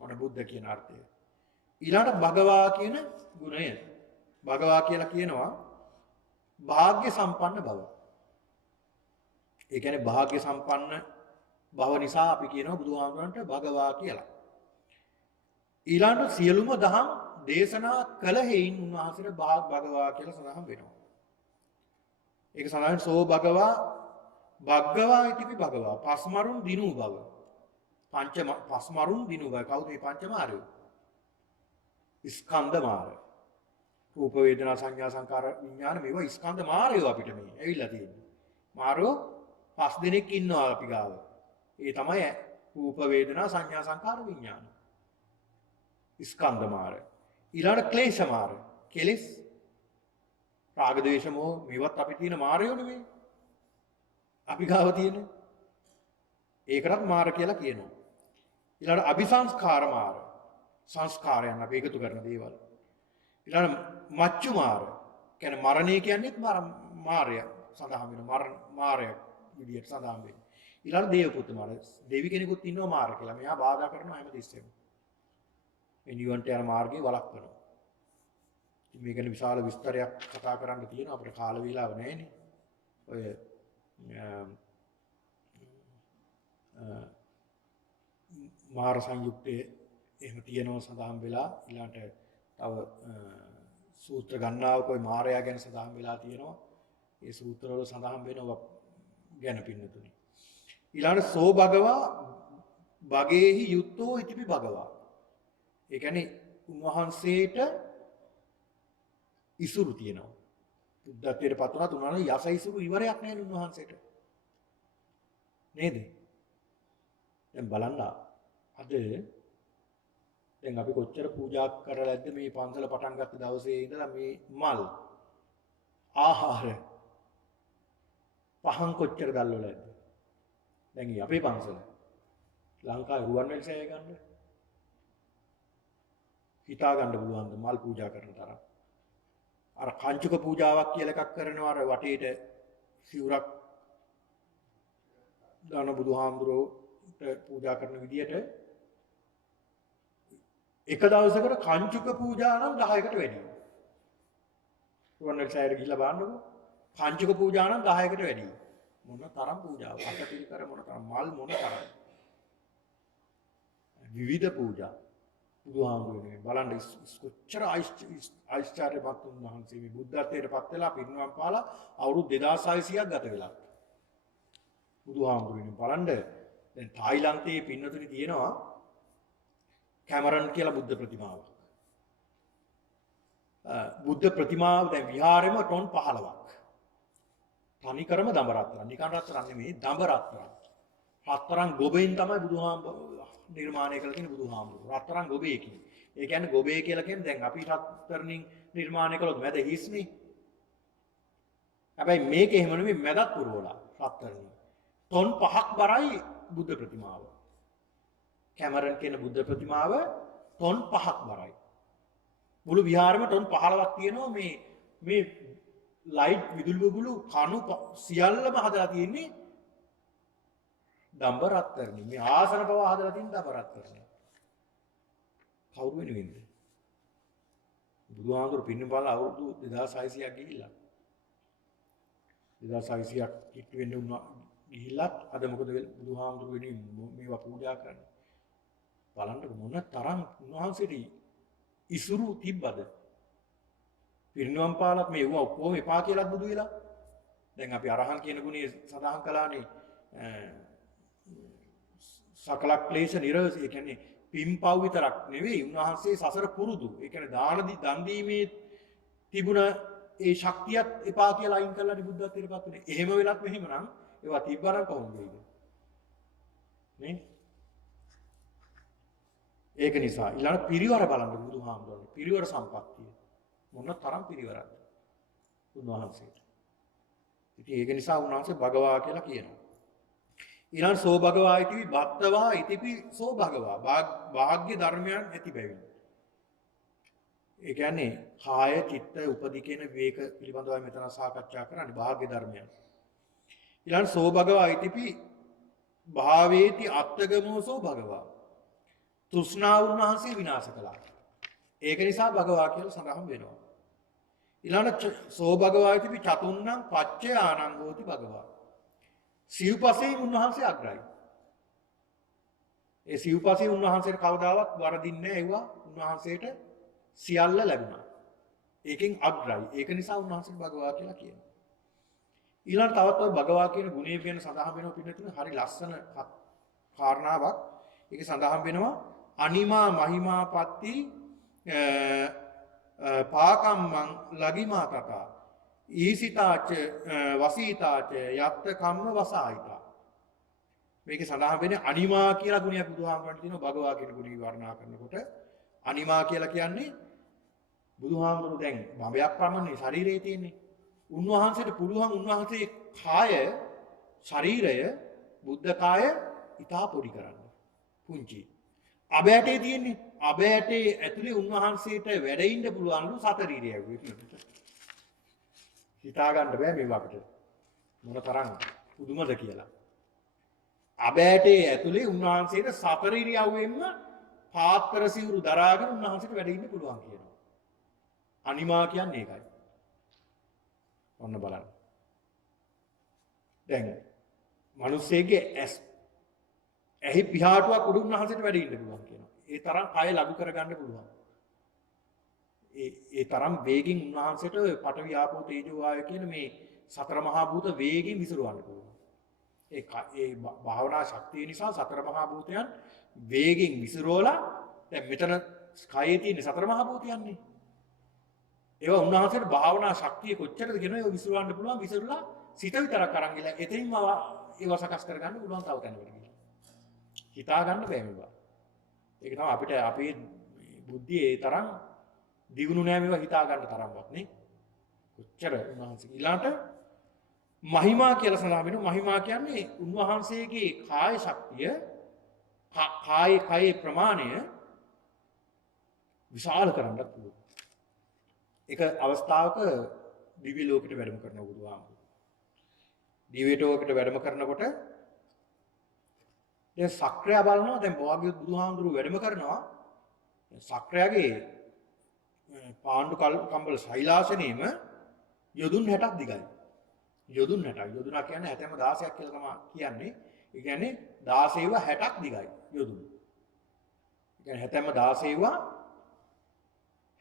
මොන බුද්ධ කියන අර්ථය. ඊළඟට භගවා කියන ගුණය. භගවා කියලා කියනවා භාග්‍ය සම්පන්න බව. ඒ කියන්නේ භාග්‍ය සම්පන්න බව නිසා අපි කියනවා බුදුහාමුදුරන්ට භගවා කියලා. ඊළඟට සියලුම දහම් දේශනා කළ හේයින් උන්වහන්සේට භගවා කියලා සඳහන් වෙනවා. ඒක සඳහන් සෝ භගවා භග්ගවා ඉතිපි භගවා පස්මරුන් දිනු බව. පස්මරුන් දිනු බව. කවුද මේ පංචමාරය? ස්කන්ධ මාරය. රූප වේදනා සංඥා සංකාර විඥාන මේවා ස්කන්ධ මාරයෝ අපිට මේ ඇවිල්ලා තියෙන්නේ. මාරෝ 5 දෙනෙක් ඉන්නවා අපි ගාව. ඒ තමයි රූප වේදනා සංඥා සංකාර විඥාන. ස්කන්ධ මාරය. ඊළඟ ක්ලේශ මාරය. කෙලෙස් රාග ද්වේෂ මොහ මේවත් අපි තියෙන මාරයෝ නෙමෙයි. අපි ගාව තියෙන. ඒකටත් මාර කියලා කියනවා. ඊළඟ අபிසංස්කාර මාර. සංස්කාරයන් අපි එකතු කරන දේවල්. ඊළඟ මච්චු මාර. කියන්නේ මරණය කියන්නේත් මාරය සඳහන් වෙනවා. මාරය විදියට සඳහන් වෙනවා. ඊළඟ දේව පුත් මාර. දෙවි කෙනෙකුත් ඉන්නවා මාර කියලා. මෙයා බාධා කරනවා හැමතිස්සෙම. මේ නිවන්ට යන මාර්ගේ වළක්වනවා. මේක ගැන විශාල විස්තරයක් කතා කරන්න තියෙනවා අපිට කාල වේලාව නැහැනේ. ඔය මාර සංයුක්තයේ එහෙම තියෙනවා සඳහන් වෙලා ඊළඟට තව සූත්‍ර ගණනාවක ඔය මාරයා ගැන සඳහන් වෙලා තියෙනවා. ඒ සූත්‍රවල සඳහන් වෙනවා ගැන පින්නතුනි. ඊළඟට සෝ භගවා භගේහි යුත්තෝ ඉතිපි භගවා. ඒ කියන්නේ උන්වහන්සේට ඉසුරු තියෙනවා. බුද්ධත්වයට පත් වුණා තුනන යස ඉසුරු ඉවරයක් නැහැ උන්වහන්සේට. නේද? දැන් බලන්න අද දැන් අපි කොච්චර පූජා කරලාද මේ පන්සල පටන් ගත්ත දවසේ ඉඳලා මේ මල් ආහාර පහන් කොච්චර දැල්වලාද? දැන් අපේ පන්සල ලංකාවේ රුවන්වැලි සෑය ගන්න හිතා ගන්න පුළුවන් ද මල් පූජා කරන තරම්. අර කංචුක පූජාවක් කියලා එකක් කරනවා අර වටේට සිවුරක් දාන බුදුහාමුදුරුවෝට පූජා කරන විදියට එක දවසකට කංචුක පූජා නම් 10කට වැඩි. රුවන්වැලි සෑයට ගිහිල්ලා බලන්නකෝ. කංචුක පූජා නම් 10කට වැඩි. මොන තරම් පූජාවක්. අටපිරිකර මොන තරම් මල් මොන තරම්. විවිධ පූජා බුදුහාමුදුරුවනේ බලන්න කොච්චර ආශ්චර්යවත් උන්වහන්සේ මේ බුද්ධත්වයට පත් වෙලා පිරිනිවන් පාලා අවුරුදු 2600ක් ගත වෙලා. බුදුහාමුදුරුවනේ බලන්න දැන් තායිලන්තයේ පින්නතුනි තියෙනවා කැමරන් කියලා බුද්ධ ප්‍රතිමාවක්. බුද්ධ ප්‍රතිමාව දැන් විහාරෙම ටොන් 15ක්. තනිකරම දඹ රත්තරන්. නිකන් රත්තරන් නෙමෙයි දඹ රත්තරන්. රත්තරන් ගොබෙන් තමයි බුදුහාමුදුරුවෝ නිර්මාණය කළ තියෙන බුදුහාමුදුරුවෝ. රත්තරන් ගොබේකින්. ඒ කියන්නේ ගොබේ කියලා කියන්නේ දැන් අපි රත්තරන්ින් නිර්මාණය කළොත් මැද හිස්නේ. හැබැයි මේක එහෙම නෙමෙයි මැදත් පුරවලා රත්තරන්ින්. ටොන් 5ක් බරයි බුද්ධ ප්‍රතිමාව. කැමරන් කියන බුද්ධ ප්‍රතිමාව ටොන් 5ක් බරයි. මුළු විහාරෙම ටොන් 15ක් තියෙනවා මේ ලයිට් විදුලි බුබුලු කණු සියල්ලම හදලා තියෙන්නේ දඹ රත්තරන්. මේ ආසන පවා හදලා තියෙන දඹ රත්තරන්. කවුරු වෙනුවෙන්ද? බුදුහාමුදුරු පින්නපාල අවුරුදු 2600ක් ගිහිල්ලා 2600ක් කිට්ටු වෙන්න උනා ගිහිල්ලත් අද මොකද බුදුහාමුදුරු වෙනුවෙන් මේවා පූජා කරන්නේ බලන්න මොන තරම් උන්වහන්සේට ඉසුරු තිබ්බද පිරිනුවම් පාලත් මේ වුණා ඔක්කොම එපා කියලාත් බුදු වෙලා දැන් අපි අරහන් කියන ගුණය සඳහන් කළානේ සකල ක්ලේශ නිරෝධ ඒ කියන්නේ පින්පව් විතරක් නෙවෙයි උන්වහන්සේ සසර පුරුදු ඒ කියන්නේ දන් දීමේ තිබුණ ඒ ශක්තියත් එපා කියලා අයින් කළාට බුද්ධත්වයටපත් වෙන්නේ. එහෙම වෙලත් මෙහෙමනම් ඒවා තිබ්බනම් කොහොමද වෙන්නේ? නේ? ඒක නිසා ඊළඟ පිරිවර බලන්න බුදුහාමුදුරනේ. පිරිවර සම්පත්තිය. මොන තරම් පිරිවරක්ද? උන්වහන්සේට. ඉතින් ඒක නිසා උන්වහන්සේ භගවා කියලා කියනවා. ඊළඟ සෝ භගවා ඉතිවි බත්තවා ඉතිපි සෝ භගවා. භාග්‍ය ධර්මයන් ඇති බැවින්. ඒ කියන්නේ කාය චිත්ත උපදි කියන විවේක පිළිබඳව මෙතන සාකච්ඡා කරන්නේ භාග්‍ය ධර්මයන්. ඊළඟ සෝ භගවා ඉතිපි භාවේති අත්තගමෝ සෝ භගවා. තෘෂ්ණාව උන්වහන්සේ විනාශ කළා. ඒක නිසා භගවා කියලා සඳහන් වෙනවා. ඊළඟ සෝ භගවා ඉතිපි චතුන්නම් පච්චේ ආනං හෝති භගවා. සිව්පසේ උන්වහන්සේ අග්‍රයි. ඒ සිව්පසේ උන්වහන්සේට කවදාවත් වරදින්නේ නැහැ ඒවා උන්වහන්සේට සියල්ල ලැබුණා. ඒකෙන් අග්‍රයි. ඒක නිසා උන්වහන්සේ භගවා කියලා කියනවා. ඊළඟ තවත් ඔය භගවා කියන ගුණය ගැන සඳහන් වෙනවා පිළිතුරු හරි ලස්සන කාරණාවක්. ඒක සඳහන් වෙනවා අනිමා මහිමා පත්ති පාකම්මං ලගිමා කතා ඊසිතාච වසීතාච යත්ත කම්ම වසායිතා. මේකේ සඳහන් වෙන්නේ අනිමා කියලා ගුණයක් බුදුහාමුදුරන්ට තියෙනවා භගවා කියන ගුණය වර්ණනා කරනකොට අනිමා කියලා කියන්නේ බුදුහාමුදුරු දැන් බඹයක් ප්‍රමණේ ශරීරයේ තියෙන්නේ. උන්වහන්සේට පුළුවන් උන්වහන්සේ කාය ශරීරය බුද්ධ කාය ඉතා පොඩි කරන්න. පුංචි. අබෑටේ තියෙන්නේ. අබෑටේ ඇතුලේ උන්වහන්සේට වැඩ ඉන්න පුළුවන්ලු සතරීරියයි විදිහට. හිතා ගන්න බෑ මේ වකට. මොන තරම් පුදුමද කියලා. අබෑටේ ඇතුලේ උන්වහන්සේට සතරීරියවෙන්ම පාත්‍ර සිවුරු දරාගෙන උන්වහන්සේට වැඩ ඉන්න පුළුවන් කියනවා. අනිමා කියන්නේ ඒකයි. ඔන්න බලන්න. දැන් මිනිස්සෙගේ ඇහි පිහාටුවක් උඩ උන්වහන්සේට වැඩ ඉන්න පුළුවන් කියනවා. ඒ තරම් කය ලඝු කරගන්න පුළුවන්. ඒ තරම් වේගින් උන්වහන්සේට පඨවි ආපෝ තේජෝ වායෝ කියන මේ සතර මහා භූත වේගින් විසිරවන්න පුළුවන්. ඒ භාවනා ශක්තිය නිසා සතර මහා භූතයන් වේගින් විසිරෝලා දැන් මෙතන කයේ තියෙන සතර මහා භූතයන්නේ. ඒවා උන්වහන්සේට භාවනා ශක්තිය කොච්චරද කියනවා ඒක විසිරවන්න පුළුවන් විසිරලා සිත විතරක් අරන් ගිහලා එතනින්ම ඒවා සකස් කරගන්න පුළුවන් තව තැනකට ගිහලා. හිතා ගන්න බෑ මේවා. ඒක තමයි අපිට අපේ බුද්ධිය ඒ තරම් දියුණු නෑ මේවා හිතා ගන්න තරම්වත් නේ. කොච්චර උන්වහන්සේ ඊළාට මහිමා කියලා සඳහන් වෙනවා. මහිමා කියන්නේ උන්වහන්සේගේ කාය ශක්තිය කායේ ප්‍රමාණය විශාල කරන්නත් පුළුවන්. එක අවස්ථාවක දිව්‍ය ලෝකෙට වැඩම කරන බුදුහාමුදුරුවෝ. දිව්‍ය ලෝකෙට වැඩම කරනකොට දැන් සක්‍රයා බලනවා දැන් භාග්‍යවත් බුදුහාමුදුරුවෝ වැඩම කරනවා. සක්‍රයාගේ පාණ්ඩු කම්බල ශෛලාසනෙම යොදුන් 60ක් දිගයි. යොදුන් 60ක්. යොදුනා කියන්නේ හැතැම්ම 16ක් කියලා තමයි කියන්නේ. ඒ කියන්නේ 16ව 60ක් දිගයි යොදුන්. ඒ කියන්නේ හැතැම්ම 16ව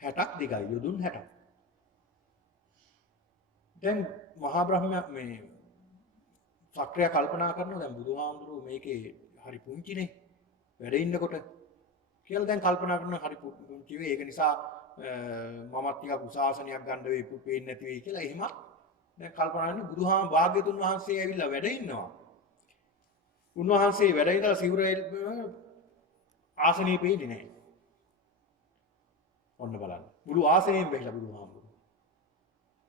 60ක් දිගයි යොදුන් 60ක්. දැන් මහා බ්‍රහ්මයා මේ සක්‍රිය කල්පනා කරනවා දැන් බුදුහාමුදුරුවෝ මේකේ හරි පුංචිනේ වැඩ ඉන්නකොට කියලා දැන් කල්පනා කරනවා හරි පුංචි වේ ඒක නිසා මමත් ටිකක් උසාසනයක් ගන්න වෙයි පේන්නේ නැති වෙයි කියලා එහෙම දැන් කල්පනා කරන්නේ බුදුහාම භාග්‍යතුන් වහන්සේ ඇවිල්ලා වැඩ ඉන්නවා. උන්වහන්සේ වැඩ ඉඳලා සිවුර ආසනයේ පෙන්නේ නැහැ. ඔන්න බලන්න. මුළු ආසනයෙන් බැහැලා බුදුහාමුදුරුවෝ.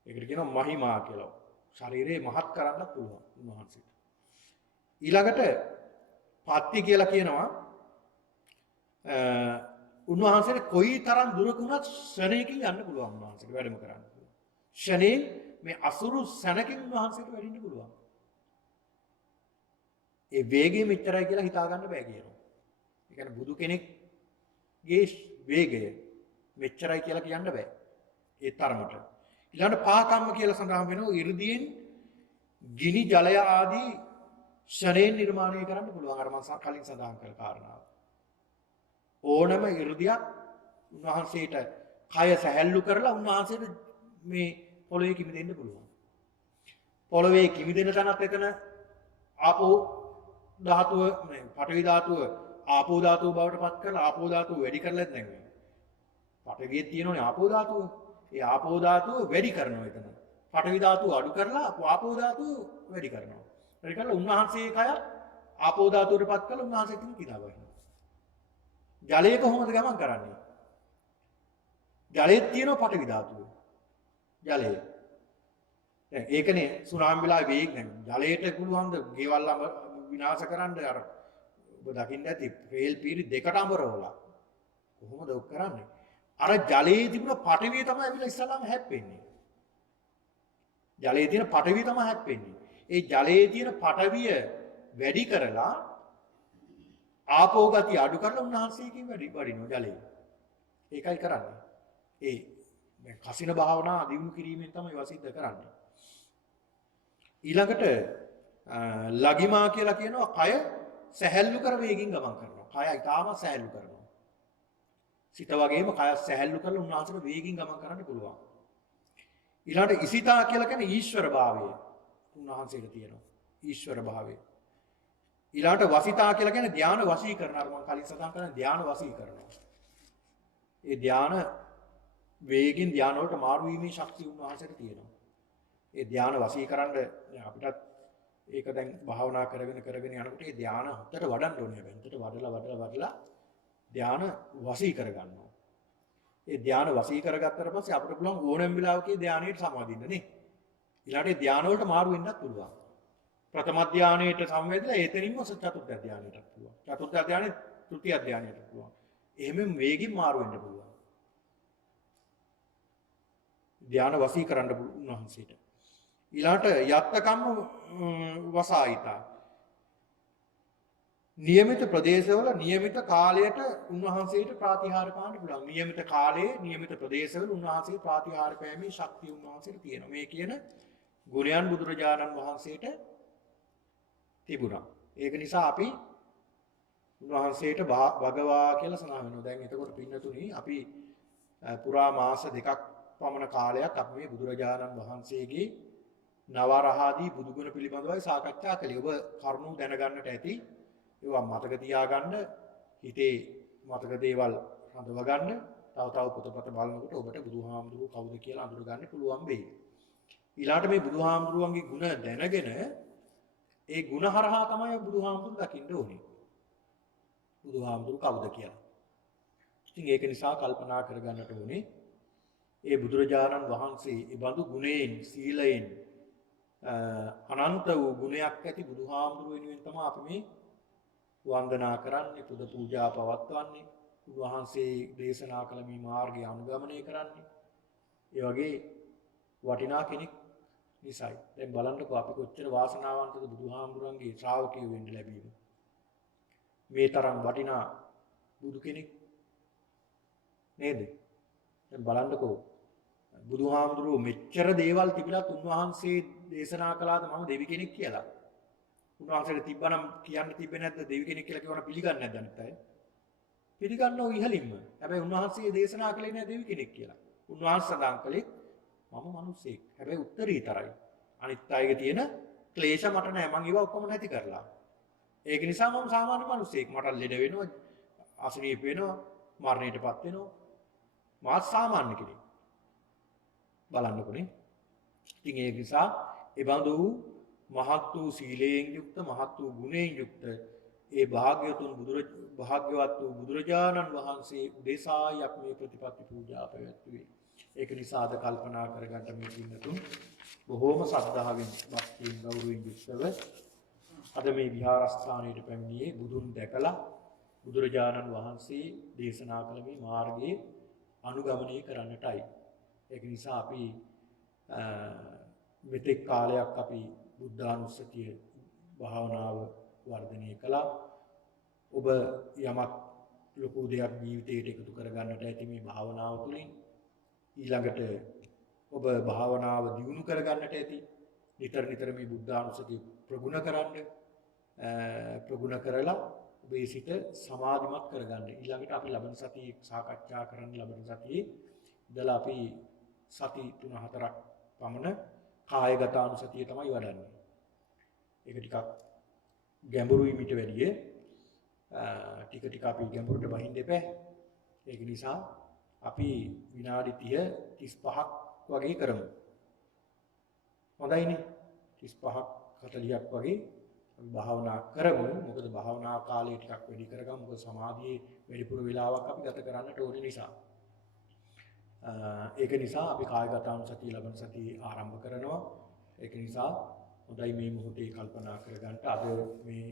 ඒකට කියනවා මහිමා කියලා. ශරීරේ මහත් කරන්නත් පුළුවන් උන්වහන්සේට. ඊළඟට පත්ති කියලා කියනවා උන්වහන්සේට කොයි තරම් දුරක වුණත් ශරණයකින් යන්න පුළුවන් උන්වහන්සේට වැඩම කරන්න පුළුවන්. ශරණේ මේ අසුරු සැනකින් උන්වහන්සේට වැඩින්න පුළුවන්. ඒ වේගය මෙච්චරයි කියලා හිතා ගන්න බෑ කියනවා. ඒ කියන්නේ බුදු කෙනෙක්ගේ වේගය මෙච්චරයි කියලා කියන්න බෑ. ඒ තරමට. ඊළඟ පාකම්ම කියලා සඳහන් වෙනවා 이르දියෙන් ගිනි ජලය ආදී ශරේන් නිර්මාණය කරන්න පුළුවන්. අර මම කලින් සඳහන් කළ කාරණාව. ඕනම 이르දියක් උන්වහන්සේට කය සැහැල්ලු කරලා උන්වහන්සේට මේ පොළවේ කිමිදෙන්න පුළුවන්. පොළවේ කිමිදෙන තැනත් එතන ආපෝ ධාතුව මේ පඨවි ධාතුව ආපෝ ධාතුව බවට පත් කරලා ආපෝ ධාතුව වැඩි කරලත් නැහැ. පඨවියේ තියෙනනේ ආපෝ ධාතුව. ඒ ආපෝ ධාතුව වැඩි කරනවා එතන. පඨවි ධාතුව අඩු කරලා ආපෝ ධාතුව වැඩි කරනවා. වැඩි කරලා උන්වහන්සේ කය ආපෝ ධාතුවට පත් කරලා උන්වහන්සේ තින් කිදා ගන්නවා. ජලය කොහොමද ගමන් කරන්නේ? ජලයේ තියෙන පඨවි ධාතුව. ජලය. දැන් ඒකනේ සුනාමි වෙලාවේ වේග ජලයට පුළුවන් ද ගෙවල් විනාශ කරන්න අර ඔබ දකින්න ඇති රේල් පීරි දෙකට අඹරවලා. කොහොමද ඔක් කරන්නේ? අර ජලයේ තිබුණ පඨවිය තමයි ඇවිල්ලා ඉස්සලාම හැප්පෙන්නේ. ජලයේ තියෙන පඨවිය තමයි හැප්පෙන්නේ. ඒ ජලයේ තියෙන පඨවිය වැඩි කරලා ආපෝ ගතිය අඩු කරලා උන්වහන්සේකින් වඩිනවා ජලයේ. ඒකයි කරන්නේ. ඒ දැන් කසින භාවනා දියුණු කිරීමෙන් තමයි වසිද්ධ කරන්නේ. ඊළඟට ලගිමා කියලා කියනවා කය සැහැල්ලු කර වේගින් ගමන් කරනවා. කය ඊටාම සැහැල්ලු කරනවා. සිත වගේම කය සැහැල්ලු කරලා උන්වහන්සේට වේගින් ගමන් කරන්න පුළුවන්. ඊළඟට ඉසිතා කියලා කියන්නේ ඊශ්වර භාවය. උන්වහන්සේට තියෙනවා. ඊශ්වර භාවය. ඊළඟට වසිතා කියලා කියන්නේ ධාන වශී කරනවා. මම කලින් සඳහන් කරන ධාන වශී කරනවා. ඒ ධාන වේගින් ධාන වලට මාරු වීමේ ශක්තිය උන්වහන්සේට තියෙනවා. ඒ ධාන වශී කරන්න අපිටත් ඒක දැන් භාවනා කරගෙන යනකොට ඒ ධාන හොතට වඩන්න ඕනේ. වෙනතට වඩලා ධාන වශී කරගන්නවා. ඒ ධාන වශී කරගත්තට පස්සේ අපිට පුළුවන් ඕනෑම වෙලාවකේ ධානයට සමාදින්න නේ. ඊළඟට ධාන වලට මාරු වෙන්නත් පුළුවන්. ප්‍රථම ධානයට සම්වැදිලා එතනින්ම චතුර්ථ ධානයටත් පුළුවන්. චතුර්ථ ධානය තෘතිය ධානයට පුළුවන්. එහෙම වේගින් මාරු වෙන්න පුළුවන්. ධාන වශී කරන්න උන්වහන්සේට. ඊළාට යත්තකම්ම වසායිතා. નિયમિત ප්‍රදේශවල નિયમિત කාලයට උන්වහන්සේට ප්‍රාතිහාර පාන්න පුළුවන්. નિયમિત කාලයේ નિયમિત ප්‍රදේශවල උන්වහන්සේ ප්‍රාතිහාර පෑමේ ශක්තිය උන්වහන්සේට තියෙනවා. මේ කියන ගුණයන් බුදුරජාණන් වහන්සේට තිබුණා. ඒක නිසා අපි උන්වහන්සේට භගවා කියලා සඳහන් වෙනවා. දැන් එතකොට පින්නතුනි අපි පුරා මාස දෙකක් පමණ කාලයක් අපි මේ බුදුරජාණන් වහන්සේගේ නවරහාදී බුදුගුණ පිළිබඳවයි සාකච්ඡා කළේ. ඔබ කරුණු දැනගන්නට ඇති. ඒවා මතක තියාගන්න, හිතේ මතක දේවල් රඳව ගන්න, තව පොතපත බලනකොට ඔබට බුදුහාමුදුරුවෝ කවුද කියලා අඳුර ගන්න පුළුවන් වෙයි. ඊළාට මේ බුදුහාමුදුරුවන්ගේ ගුණ දැනගෙන ඒ ගුණ හරහා තමයි බුදුහාමුදුරුවෝ දකින්න ඕනේ. බුදුහාමුදුරුවෝ කවුද කියලා. ඉතින් ඒක නිසා කල්පනා කරගන්නට ඕනේ. ඒ බුදුරජාණන් වහන්සේ ඒ බඳු ගුණයෙන්, සීලයෙන් අනන්ත වූ ගුණයක් ඇති බුදුහාමුදුරුවෝ වෙනුවෙන් තමයි අපි මේ වන්දනා කරන්නේ, පුද පූජා පවත්වන්නේ, උන්වහන්සේ දේශනා කළ මේ මාර්ගය අනුගමනය කරන්නේ. ඒ වගේ වටිනා කෙනෙක් නිසායි. දැන් බලන්නකෝ අපි කොච්චර වාසනාවන්තද බුදුහාමුදුරන්ගේ ශ්‍රාවකයෝ වෙන්න ලැබීම. මේ තරම් වටිනා බුදු කෙනෙක් නේද? දැන් බලන්නකෝ බුදුහාමුදුරුවෝ මෙච්චර දේවල් තිබිලත් උන්වහන්සේ දේශනා කළාද මම දෙවි කෙනෙක් කියලා. උන්වහන්සේට තිබ්බනම් කියන්න තිබ්බේ නැද්ද දෙවි කෙනෙක් කියලා කියවන පිළිගන්නේ නැද්ද අනිත් අය? පිළිගන්නව ඉහළින්ම. හැබැයි උන්වහන්සේ දේශනා කළේ නෑ දෙවි කෙනෙක් කියලා. උන්වහන්සේ සඳහන් කළේ මම මිනිසෙක්. හැබැයි උත්තරීතරයි. අනිත් අයගේ තියෙන ක්ලේශ මට නෑ. මං ඒවා ඔක්කොම නැති කරලා. ඒක නිසා මම සාමාන්‍ය මිනිසෙක්. මට ලෙඩ වෙනවා, අසනීප වෙනවා, මරණයටපත් වෙනවා. මාත් සාමාන්‍ය කෙනෙක්. බලන්නකොනේ. ඉතින් ඒ නිසා ඒ බඳු මහත් වූ සීලයෙන් යුක්ත, මහත් වූ ගුණයෙන් යුක්ත ඒ භාග්‍යවත් වූ බුදුරජාණන් වහන්සේ උදෙසායි අපි මේ ප්‍රතිපත්ති පූජා පැවැත්වුවේ. ඒක නිසා අද කල්පනා කරගන්න මේ පින්නතුන් බොහෝම ශ්‍රද්ධාවෙන්, භක්තියෙන්, ගෞරවයෙන් යුක්තව අද මේ විහාරස්ථානයට පැමිණියේ බුදුන් දැකලා බුදුරජාණන් වහන්සේ දේශනා කළ මේ මාර්ගයේ අනුගමනය කරන්නටයි. ඒක නිසා අපි මෙතෙක් කාලයක් අපි බුද්ධානුස්සතිය භාවනාව වර්ධනය කළා. ඔබ යමක් ලොකු දෙයක් ජීවිතයට එකතු කරගන්නට ඇති මේ භාවනාව තුළින්. ඊළඟට ඔබ භාවනාව දියුණු කරගන්නට ඇති. නිතර මේ බුද්ධානුස්සතිය ප්‍රගුණ කරන්න. ප්‍රගුණ කරලා ඔබේ සිත සමාධිමත් කරගන්න. ඊළඟට අපි ලබන සතියේ සාකච්ඡා කරන්න ලබන සතියේ ඉඳලා අපි සති 3-4ක් පමණ කායගත අනුසතිය තමයි වඩන්නේ. ඒක ටිකක් ගැඹුරුයි මිට වැඩිය. ටික අපි ගැඹුරට බහින්න එපා. ඒක නිසා අපි විනාඩි 30 35ක් වගේ කරමු. හොඳයිනේ. 35ක් 40ක් වගේ අපි භාවනා කරමු. මොකද භාවනා කාලය ටිකක් වැඩි කරගමු. මොකද සමාධියේ වැඩිපුර වෙලාවක් අපි ගත කරන්නට ඕනේ නිසා. ඒක නිසා අපි කායගත අනුසතිය ලබන සතියේ ආරම්භ කරනවා. ඒක නිසා හොඳයි මේ මොහොතේ කල්පනා කරගන්න අද මේ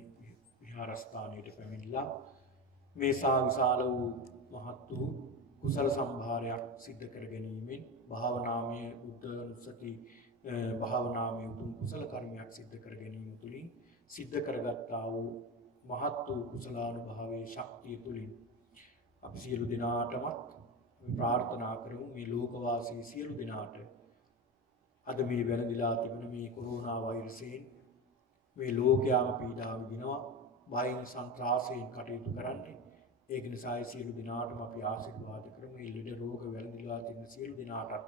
විහාරස්ථානයට පැමිණිලා මේ විශාල වූ මහත් වූ කුසල සම්භාරයක් සිද්ධ කර ගැනීමෙන් භාවනාමය උද්දසති භාවනාමය උතුම් කුසල කර්මයක් සිද්ධ කර ගැනීම තුළින් සිද්ධ කරගත්තා වූ මහත් වූ කුසලානුභාවයේ ශක්තිය තුළින් අපි සියලු දෙනාටම ප්‍රාර්ථනා කරමු මේ ලෝකවාසී සියලු දෙනාට අද මේ වැළඳිලා තිබෙන මේ කොරෝනා වෛරසයෙන් මේ ලෝකයාම පීඩා විඳිනවා. බයින් සන්ත්‍රාසයෙන් කටයුතු කරන්නේ. ඒක නිසා සියලු දෙනාටම අපි ආශිර්වාද කරමු. මේ ලෙඩ රෝග වැළඳිලා තිබෙන සියලු දෙනාටත්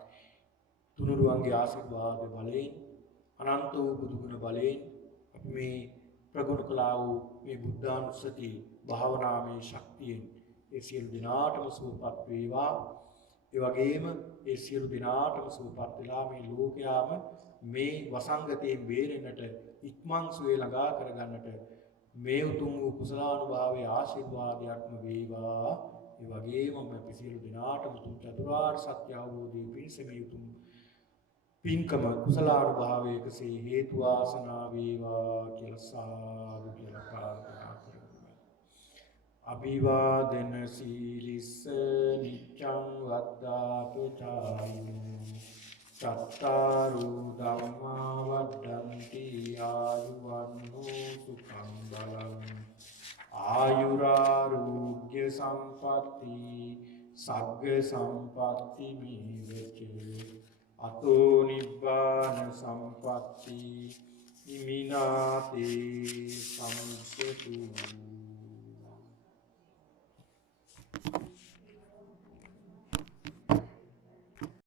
තුනුරුවන්ගේ ආශිර්වාද බලයෙන් අනන්ත වූ බුදුගුණ බලයෙන් අපි මේ ප්‍රගුණ කළා වූ මේ බුද්ධානුස්සති භාවනාමය ශක්තියෙන් ඒ සියලු දෙනාටම සුවපත් වේවා. ඒ වගේම ඒ සියලු දෙනාටම සුවපත් වෙලා මේ ලෝකයාම මේ වසංගතයෙන් බේරෙන්නට ඉක්මන් සුවේ ළඟා කරගන්නට මේ උතුම් වූ කුසලානුභාවයේ ආශිර්වාදයක්ම වේවා. ඒ වගේම අපි සියලු දෙනාටම උතුම් චතුරාර්ය සත්‍ය අවබෝධයේ පිණිස මේ උතුම් පින්කම කුසලානුභාවයකසේ හේතු වාසනා වේවා කියලා සාදු කියලා ප්‍රාර්ථනා කරමු. අභිවාදන සීලිස්ස නිච්ඡං වද්දාපචායිනෝ චත්තාරු ධම්මා වද්දන්ති ආයුවන්නෝ සුඛං බලං ආයුරාෝග්‍ය සම්පatti සග්ග සම්පatti මේවච අතෝ නිබ්බාන සම්පatti ඉමිනාතේ සම්පතු